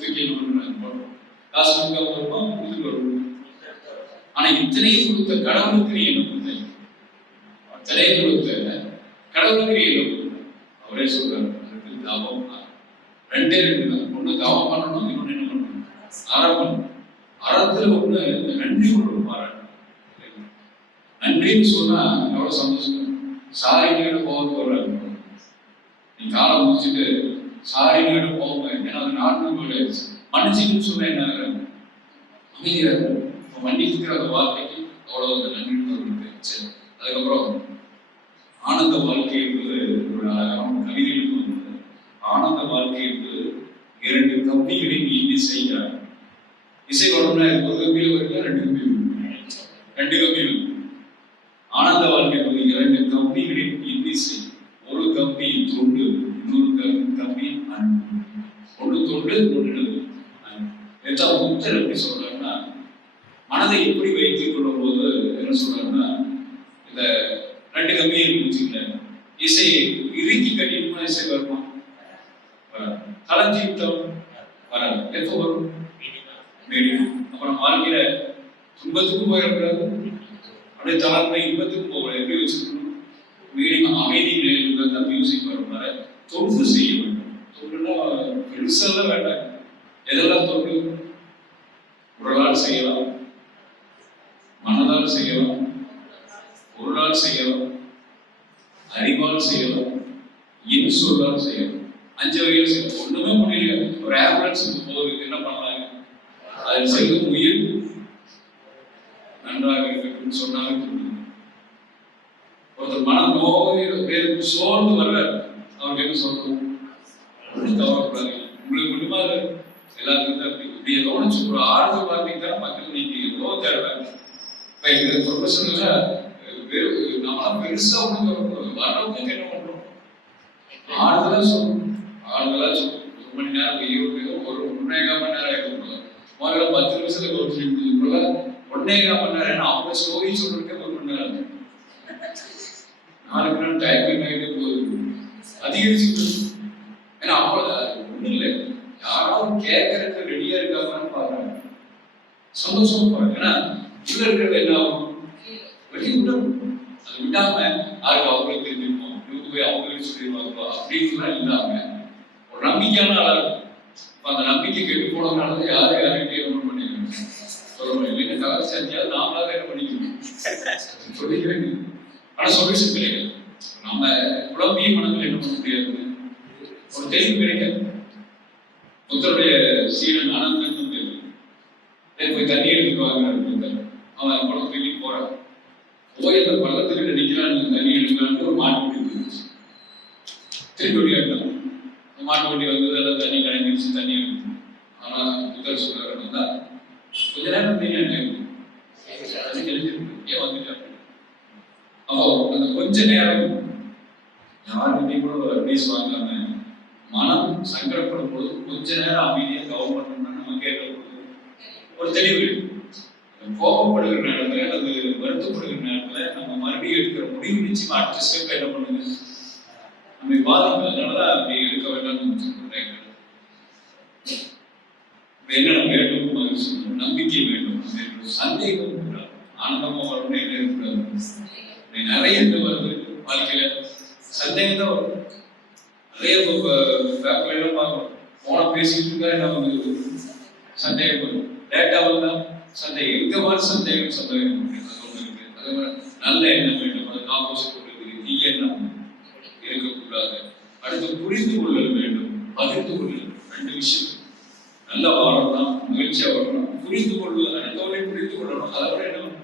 தூக்கி காசு கொடுக்க வரும். ஆனா இத்தனையும் கொடுத்த கடவுளுக்கு நீ என்ன கொடுத்த? அத்தனையும் கொடுத்த கடவுளுக்கு நீ என்ன கொடுத்த? அவரே சொல்றாரு, அதுக்கு தவம். 2 தான். ஒண்ணு தவம் பண்ணணும், இன்னொன்னு என்ன பண்ணணும்? அறம் பண்ணணும். அறத்துல ஒண்ணு நன்றி கொண்டு பாராட்டணும். நன்றின்னு சொன்னா எவ்வளவு சந்தோஷம். சாரின்னு போக வர்றாரு. நீ காலம் முடிச்சுட்டு சாரின்னு போங்க. ஏன்னா அது 4 ஆயிடுச்சு. மன்னிச்சுன்னு சொன்ன என்ன அமைதியா இருக்கும். மன்னிக்கிற அந்த வார்த்தைக்கு அவ்வளவு நன்றி இருக்கு. அதுக்கப்புறம் ஆனந்த வாழ்க்கை என்பது ஒரு அழகான கவிதைகள் வந்தது. ஆனந்த வாழ்க்கை என்பது 2 கம்பிகளின் இன்னிசை. இசை வளம்னா ஒரு கம்பியில் வருது, 2 கம்பிகள். ஆனந்த வாழ்க்கை என்பது 2 கம்பிகளின் இன்னிசை. ஒரு கம்பி தொண்டு, இன்னொரு கம்பி அன்பு. தொண்டு கொண்டுடுது. புத்தர் எப்படி சொல்றாருன்னா, மனதை எப்படி வைத்துக் கொள்ளும் போது என்ன சொல்றாருன்னா, இந்த 2 கம்பியை வச்சுக்கல, இசையை இறுக்கி கட்டிட்டுமா இசை வருமா? கலஞ்சி விட்டோம் வராது. எப்போ வரும்? மீடியம். அப்புறம் வாழ்க்கையில துன்பத்துக்கும் போயிடக்கூடாது, அப்படியே தளர்ந்த இன்பத்துக்கும் போகக்கூடாது. எப்படி வச்சுக்கணும்? மீடியம் அமைதி நிலையில் தான் மியூசிக் வரும்னால தொண்டு செய்ய வேண்டும். தொண்டுனா பெருசெல்லாம் வேண்டாம். எதெல்லாம் தொண்டு? உடலால் செய்யலாம், மனதால் செய்யலாம், பொருளால் செய்யலாம், அறிவால் செய்யலாம், இன்சொல்லால் செய்யலாம். 5 வகையில் செய்யலாம். ஒண்ணுமே முடியல, ஒரு ஆம்புலன்ஸ் போகுது, என்ன பண்ணலாங்க? அதில் செய்யும் உயிர் நன்றாக இருக்கட்டும் சொன்னாலும் ஒருத்தர் மனம் நோய் சோர்ந்து வர்றாரு, அவருக்கு என்ன சொல்லணும்? ஒன்றும் கவலைப்படாது, உங்களுக்கு மட்டுமா எல்லாத்துக்கும் தான் இப்படி ஏதோ ஒரு ஆறுதல் பார்த்தீங்கன்னா மக்கள் நீங்க எவ்வளோ தேடுறாங்க. இப்ப எங்க ப்ரொஃபஷனல்ல நம்மளாம் பெருசா ஒண்ணு வரவங்க என்ன பண்றோம்? ஆறுதலா சொல்லணும், ஆறுதலா சொல்லணும். 1 மணி நேரம் ஒரு 1.25 மணி நேரம் ஆகிடும். முதல்ல 10 நிமிஷத்துல கவனிச்சு 1.25 மணி நேரம் அவங்க ஸ்டோரி சொல்றதுக்கு 1 மணி நேரம். 4 மணி நேரம் டைம் ஆகிட்டே போகுது, அதிகரிச்சுட்டு. ஏன்னா அவ்வளவு ஒண்ணும் இல்லை, யாராவது கேட்கறதுக்கு ரெடியா இருக்காங்கன்னு பாக்குறாங்க, சந்தோஷமா பாருங்க. ஏன்னா உள்ள இருக்கிறது என்ன ஆகும்? வெளியே விடணும். அது விடாம யாருக்கு அவங்களுக்கு தெரிஞ்சுக்கணும், இவங்க போய் அவங்களுக்கு சொல்லிடுவாங்களோ அப்படின்னு இல்லாம ஒரு நம்பிக்கையான ஆளா இருக்கும். அந்த நம்பிக்கை கெட்டு போனதுனால யாரும் யார்கிட்ட என்ன பண்ணிக்கணும் சொல்ல முடியும். இல்லைன்னா கலர் சாத்தியாவது நாமளாக என்ன பண்ணிக்கணும் சொல்லிக்கிறேன். ஆனா சொல்யூஷன் கிடையாது. நம்ம குழம்பிய மனதில் என்ன பண்ண முடியாது, ஒரு தெளிவு கிடைக்காது. புத்தருடைய சீடன் ஆனந்தன் போய் தண்ணி எடுத்துட்டு வாங்க, அவன் குளம் தூக்கி போறான். போய் அந்த பள்ளத்துக்கிட்ட நிக்கிறான், தண்ணி எடுக்கலான்னு ஒரு மாட்டு வண்டி வந்துருச்சு. திருப்பி வண்டியாட்டான். மாட்டு வண்டி வந்தது, எல்லாம் தண்ணி கலங்கிடுச்சு, தண்ணி எடுக்கணும். ஆனா புத்தர் சொல்றாரு, கொஞ்ச நேரம் தண்ணி அது தெரிஞ்சிருக்கு, ஏன் வந்துட்டாரு. அப்போ அந்த கொஞ்ச நேரம் யாருக்கிட்டையும் கூட ஒரு அட்வைஸ் வாங்காம மனம் சங்கடப்படும் போது கொஞ்ச நேரம் அமைதியா கவனம் பண்ணணும்னா நம்ம கேட்கறது ஒரு தெளிவு. கோபப்படுகிற நேரத்துல அல்லது வருத்தப்படுகிற நேரத்துல நம்ம மறுபடியும் எடுக்கிற முடிவு நிச்சயமா அடுத்த ஸ்டெப் என்ன பண்ணுது, நம்ம பாதிக்கிறதுனாலதான் அப்படி எடுக்க வேண்டாம்னு சொல்றேன். என்னென்ன வேண்டும்? நம்பிக்கை வேண்டும், சந்தேகம் கூடாது, ஆனந்தமா வரணும், என்ன இருக்கக்கூடாது. நிறைய இது வருது வாழ்க்கையில, சந்தேகம் தான் வரும். நிறைய பேப்பர்லாம் பார்க்கணும், போன பேசிட்டு இருக்கா என்ன வந்து சந்தேகம் வரும், டேட்டா வந்தா சந்தேகம், எங்க மாதிரி சந்தேகம் சந்தேகம் இருக்கு. அதே மாதிரி நல்ல எண்ணம் வேண்டும், அதுக்கு ஆப்போசிட் இருக்குது, தீய எண்ணம் இருக்கக்கூடாது. அடுத்து புரிந்து கொள்ளல் வேண்டும், பகிர்ந்து கொள்ளல். 2 விஷயம். நல்ல வாழணும், மகிழ்ச்சியா வாழணும், புரிந்து கொள்வது, அடுத்தவரை புரிந்து கொள்ளணும். அதை விட என்ன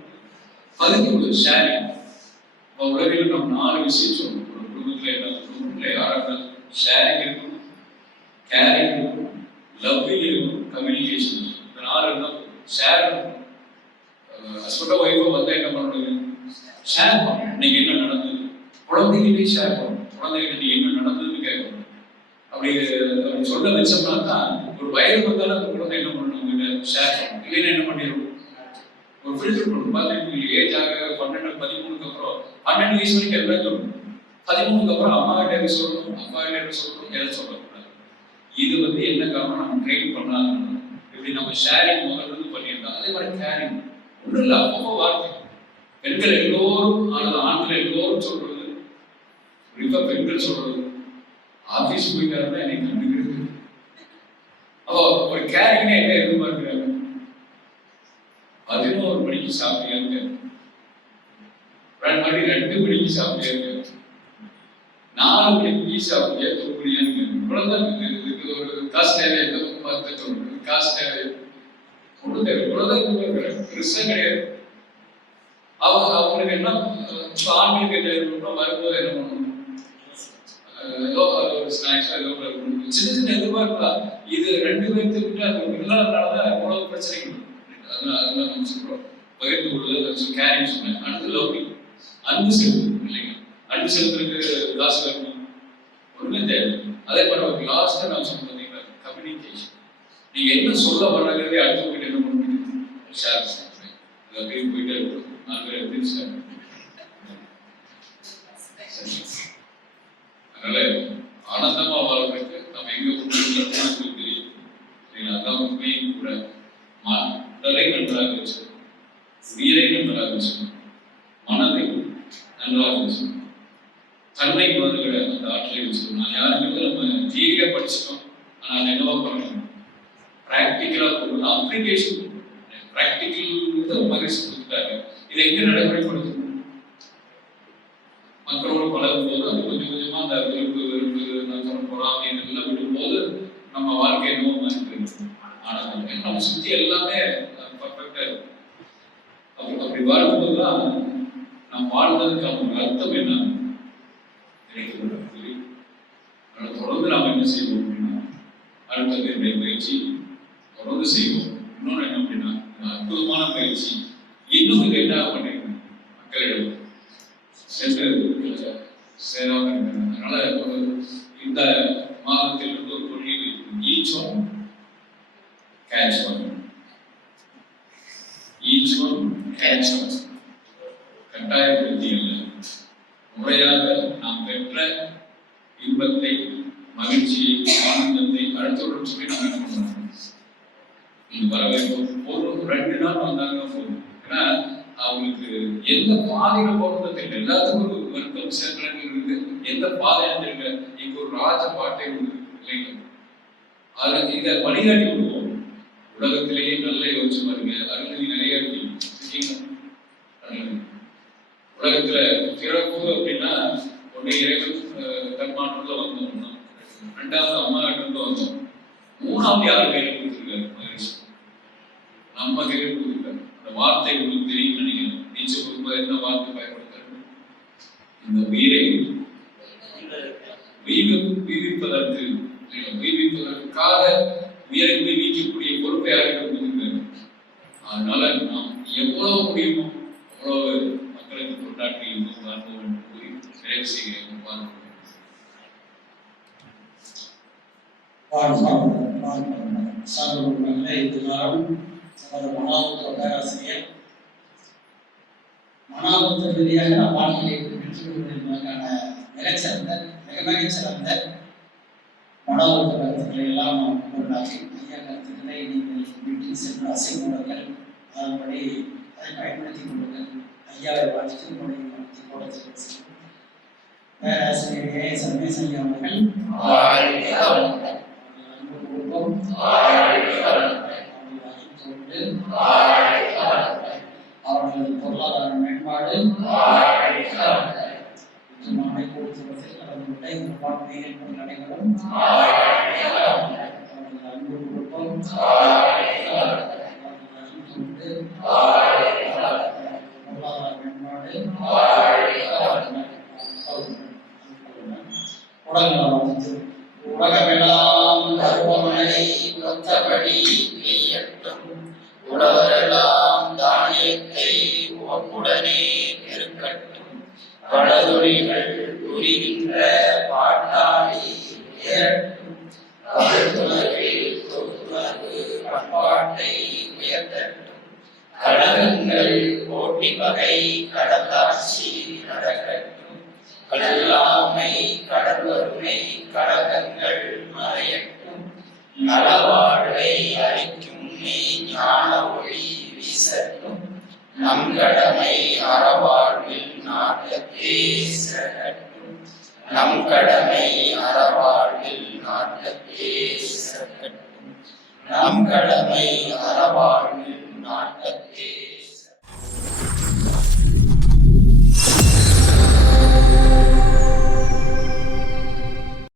பகிர்ந்து கொள்வது, ஷேரிங். உலகில் நம்ம 4 விஷயம் சொல்லணும். ஒரு குடும்பத்துல என்ன, குடும்பத்துல யாராவது ஷேரிங் இருக்கணும், கேரிங் இருக்கணும், லவ்விங் இருக்கணும், கம்யூனிகேஷன். இந்த 4 இருந்தால் ஷேர். ஹஸ்பண்டோ ஒய்ஃபோ வந்தா என்ன பண்ணணும்? ஷேர் பண்ணணும். இன்னைக்கு என்ன நடந்தது, குழந்தைகிட்டே ஷேர் பண்ணணும். குழந்தைகிட்ட நீ என்ன நடந்ததுன்னு கேட்கணும். அப்படி சொல்ல வச்சோம்னா தான் ஒரு வயது வந்தாலும் அந்த குழந்தை என்ன பண்ணணும், உங்ககிட்ட ஷேர் பண்ணணும். இல்லைன்னா என்ன பண்ணிடும், ஒரு ஃபில்டர் பண்ணணும். பார்த்துட்டு ஏஜ் ஆக 12, 13க்கு அப்புறம் 12 வயசு வரைக்கும் எல்லாம் சொல்லணும். 13க்கு அப்புறம் அம்மா கிட்ட எது சொல்லணும், அப்பா கிட்ட எது சொல்லணும், எதை சொல்லக்கூடாது. இது என்ன காரணம், நம்ம ட்ரெயின் பண்ணாங்க. இப்படி நம்ம ஷேரிங் முதல்ல பண்ணியிருந்தோம். அதே மாதிரி கேரிங் ஒன்றும் இல்லை, அப்பப்போ வார்த்தை. பெண்கள் எல்லோரும் அல்லது ஆண்கள் எல்லோரும் சொல்றது, குறிப்பா பெண்கள் சொல்றது, ஆபீஸ் போயிட்டாருன்னா என்னை கண்டுக்கிறது. அப்போ ஒரு கேரிங்னா என்ன எதிர்பார்க்கிறாங்க? 11 மணிக்கு சாப்பிட்டியாங்க, மறுபடியும் 2 மணிக்கு சாப்பிட்டியாங்க, 4 மணிக்கு சாப்பிட்டியா, தூக்குறியாங்க. இவ்வளவுதான். இதுக்கு ஒரு காசு தேவை, எந்த பக்கம் பார்த்து சொல்றது, காசு தேவை, ஒண்ணு தேவை, இவ்வளவுதான். பெருசா கிடையாது. அவங்களுக்கு என்ன, ஆண்களுக்கு என்ன இருக்கணும், வரும்போது என்ன பண்ணணும், ஏதோ ஒரு ஸ்நாக்ஸா ஏதோ சின்ன சின்ன எதிர்பார்ப்பா. இது 2 பேர்த்துக்கிட்ட அது இல்லாதனாலதான் இவ்வளவு பிரச்சனைகள். அதனால நம்ம சொல்றோம் பகிர்ந்து கொள்வது, கேரிங் சொன்னேன். அடுத்து லவ்விங், அன்பு செலுத்து. இல்லைங்க, அன்பு செலுத்துறதுக்கு காசு வேணும், ஒண்ணுமே தேவை. அதே மாதிரி ஒரு லாஸ்டா நான் சொன்ன பார்த்தீங்கன்னா கம்யூனிகேஷன். நீங்க என்ன சொல்ல வர்றதே அடுத்த போயிட்டு என்ன பண்ணுவீங்க? ஷேர் அப்படியே போயிட்டே இருக்கும். 4 பேர் எதிர்த்து அதனால ஆனந்தமா வாழ்றதுக்கு நம்ம எங்க போகிறோம்னு தெரியும். அதான் உண்மையும் கூட. உடலை நன்றாக வச்சுக்கணும், உயிரை நன்றாக வச்சுக்கணும், மனதை நன்றாக வச்சுக்கணும், தன்னை முதல்ல அந்த ஆற்றலை வச்சுக்கணும். நான் யாருங்கிறது நம்ம தியரியா படிச்சுட்டோம், ஆனால் என்னவா பண்ணணும்? பிராக்டிக்கலா போகணும். அப்ளிகேஷன் பிராக்டிக்கல் மகிழ்ச்சி கொடுத்துட்டாங்க. இதை எங்க நடைமுறைப்படுத்தணும்? மக்களோட பழகும் போது அது கொஞ்சம் கொஞ்சமா அந்த வெறுப்பு நக்கம் பொறாமை இதெல்லாம் விடும்போது நம்ம வாழ்க்கை என்னவோ மாதிரி போயிடும். ஆனால் நம்ம சுத்தி எல்லாமே பர்ஃபெக்டா இருக்கும். அப்படி வாழும்போதுதான் நம்ம வாழ்ந்ததுக்கான அர்த்தம் என்ன கிடைக்கிறது. அதனால தொடர்ந்து நாம் என்ன செய்வோம் அப்படின்னா, அடுத்தது என்னுடைய பயிற்சி தொடர்ந்து செய்வோம். இன்னொன்று என்ன அப்படின்னா, அற்புதமான பயிற்சி இன்னும் இது என்ன பண்ணிருக்கேன் மக்களிடம் சென்று சேராம இருக்கிறேன். அதனால இந்த மாதத்தில் இருந்து ஒரு கொள்கை each one catch one, each one catch one. கட்டாயப்படுத்தி அல்ல, முறையாக நாம் பெற்ற இன்பத்தை, மகிழ்ச்சியை, ஆனந்தத்தை அடுத்தவர்கள் சொல்லி நம்ம என்ன பண்ணணும்? இது வரவேற்போம். ஒரு 2 நாள் வந்தாங்க போதும். ஏன்னா அவங்களுக்கு எந்த பாதையில போறது தெரியல. எல்லாத்துக்கும் ஒரு வருத்தம் சென்றல் இருக்கு. எந்த பாதையில தெரியல. இங்க ஒரு ராஜ பாட்டை இல்லைங்க. அதை இதை வழிகாட்டி விடுவோம். உலகத்திலேயே நல்ல யோசிச்சு பாருங்க. அருள் நிறைய இருக்கீங்க. உலகத்துல சிறப்பு அப்படின்னா ஒண்ணு இறைவன் தன்மாற்றத்துல வந்தோம், 2வது அம்மா கிட்ட வந்தோம், 3வது யார் கையில் கொடுத்துருக்காரு? மகிழ்ச்சி நம்ம கையில் கொடுத்துருக்காரு. அந்த வார்த்தை உங்களுக்கு தெரியும் நினைக்கிறேன். நீச்சல் கொடுக்கும்போது என்ன வார்த்தை பயன்படுத்துறது? இந்த உயிரை உயிர்விப்பதற்காக உயிரை உயிர்விக்கக்கூடிய பொறுப்பை யாருக்கு கொடுத்துருக்காரு. அதனால நாம் எவ்வளவு முடியுமோ அவ்வளவு மக்களுக்கு கொண்டாட்டி அனுபவம் கூறி நிறைவு செய்கிறேன். பேராசிரியர் மனாபுத்த ரீதியாக வாழ்க்கையை பெற்றுக்கொள்வதற்கான மிகச்சிறந்த மனாபுத்த கருத்துக்களை எல்லாம் நாம் உண்டாக்கி ஐயா கருத்துக்களை நீங்கள் வீட்டில் சென்று அசைவுகள் அதன்படி அதை பயன்படுத்திக் கொள்ளுங்கள். ஐயாவை வாழ்த்து உங்களுடைய போட பேராசிரியர் சர்வேசன் ஐயா அவர்கள் அவர்களது பொருளாதார மேம்பாடு கடந்துவிட்ட இந்த வாழ்க்கையில் நடைபெறும் அன்பு குடும்பம் பொருளாதார மேம்பாடு உலகமெல்லாம் பருவமழை ஒத்தபடி பெய்யட்டும், உழவரெல்லாம் தானியத்தை உவப்புடனே பெருக்கட்டும், பழதொழில்கள் புரிகின்ற பாட்டாளி உயரட்டும், பல்துலகில் தொகுத்துணர்வு பண்பாட்டை உயர்த்தட்டும், கழகங்கள் போட்டி பகை கடத்தாட்சி நடக்கட்டும், கல்லாமை கடல்வறுமை கழகங்கள் மறையட்டும், நலவாழ்வை அளிக்கும் ஞான ஒளி வீசட்டும், நம் கடமை அறவாழ்வில் நாட்டத்தே சிறக்கட்டும், நம் கடமை அறவாழ்வில் நாட்டத்தே சிறக்கட்டும், நம் கடமை அறவாழ்வில் நாட்டத்தே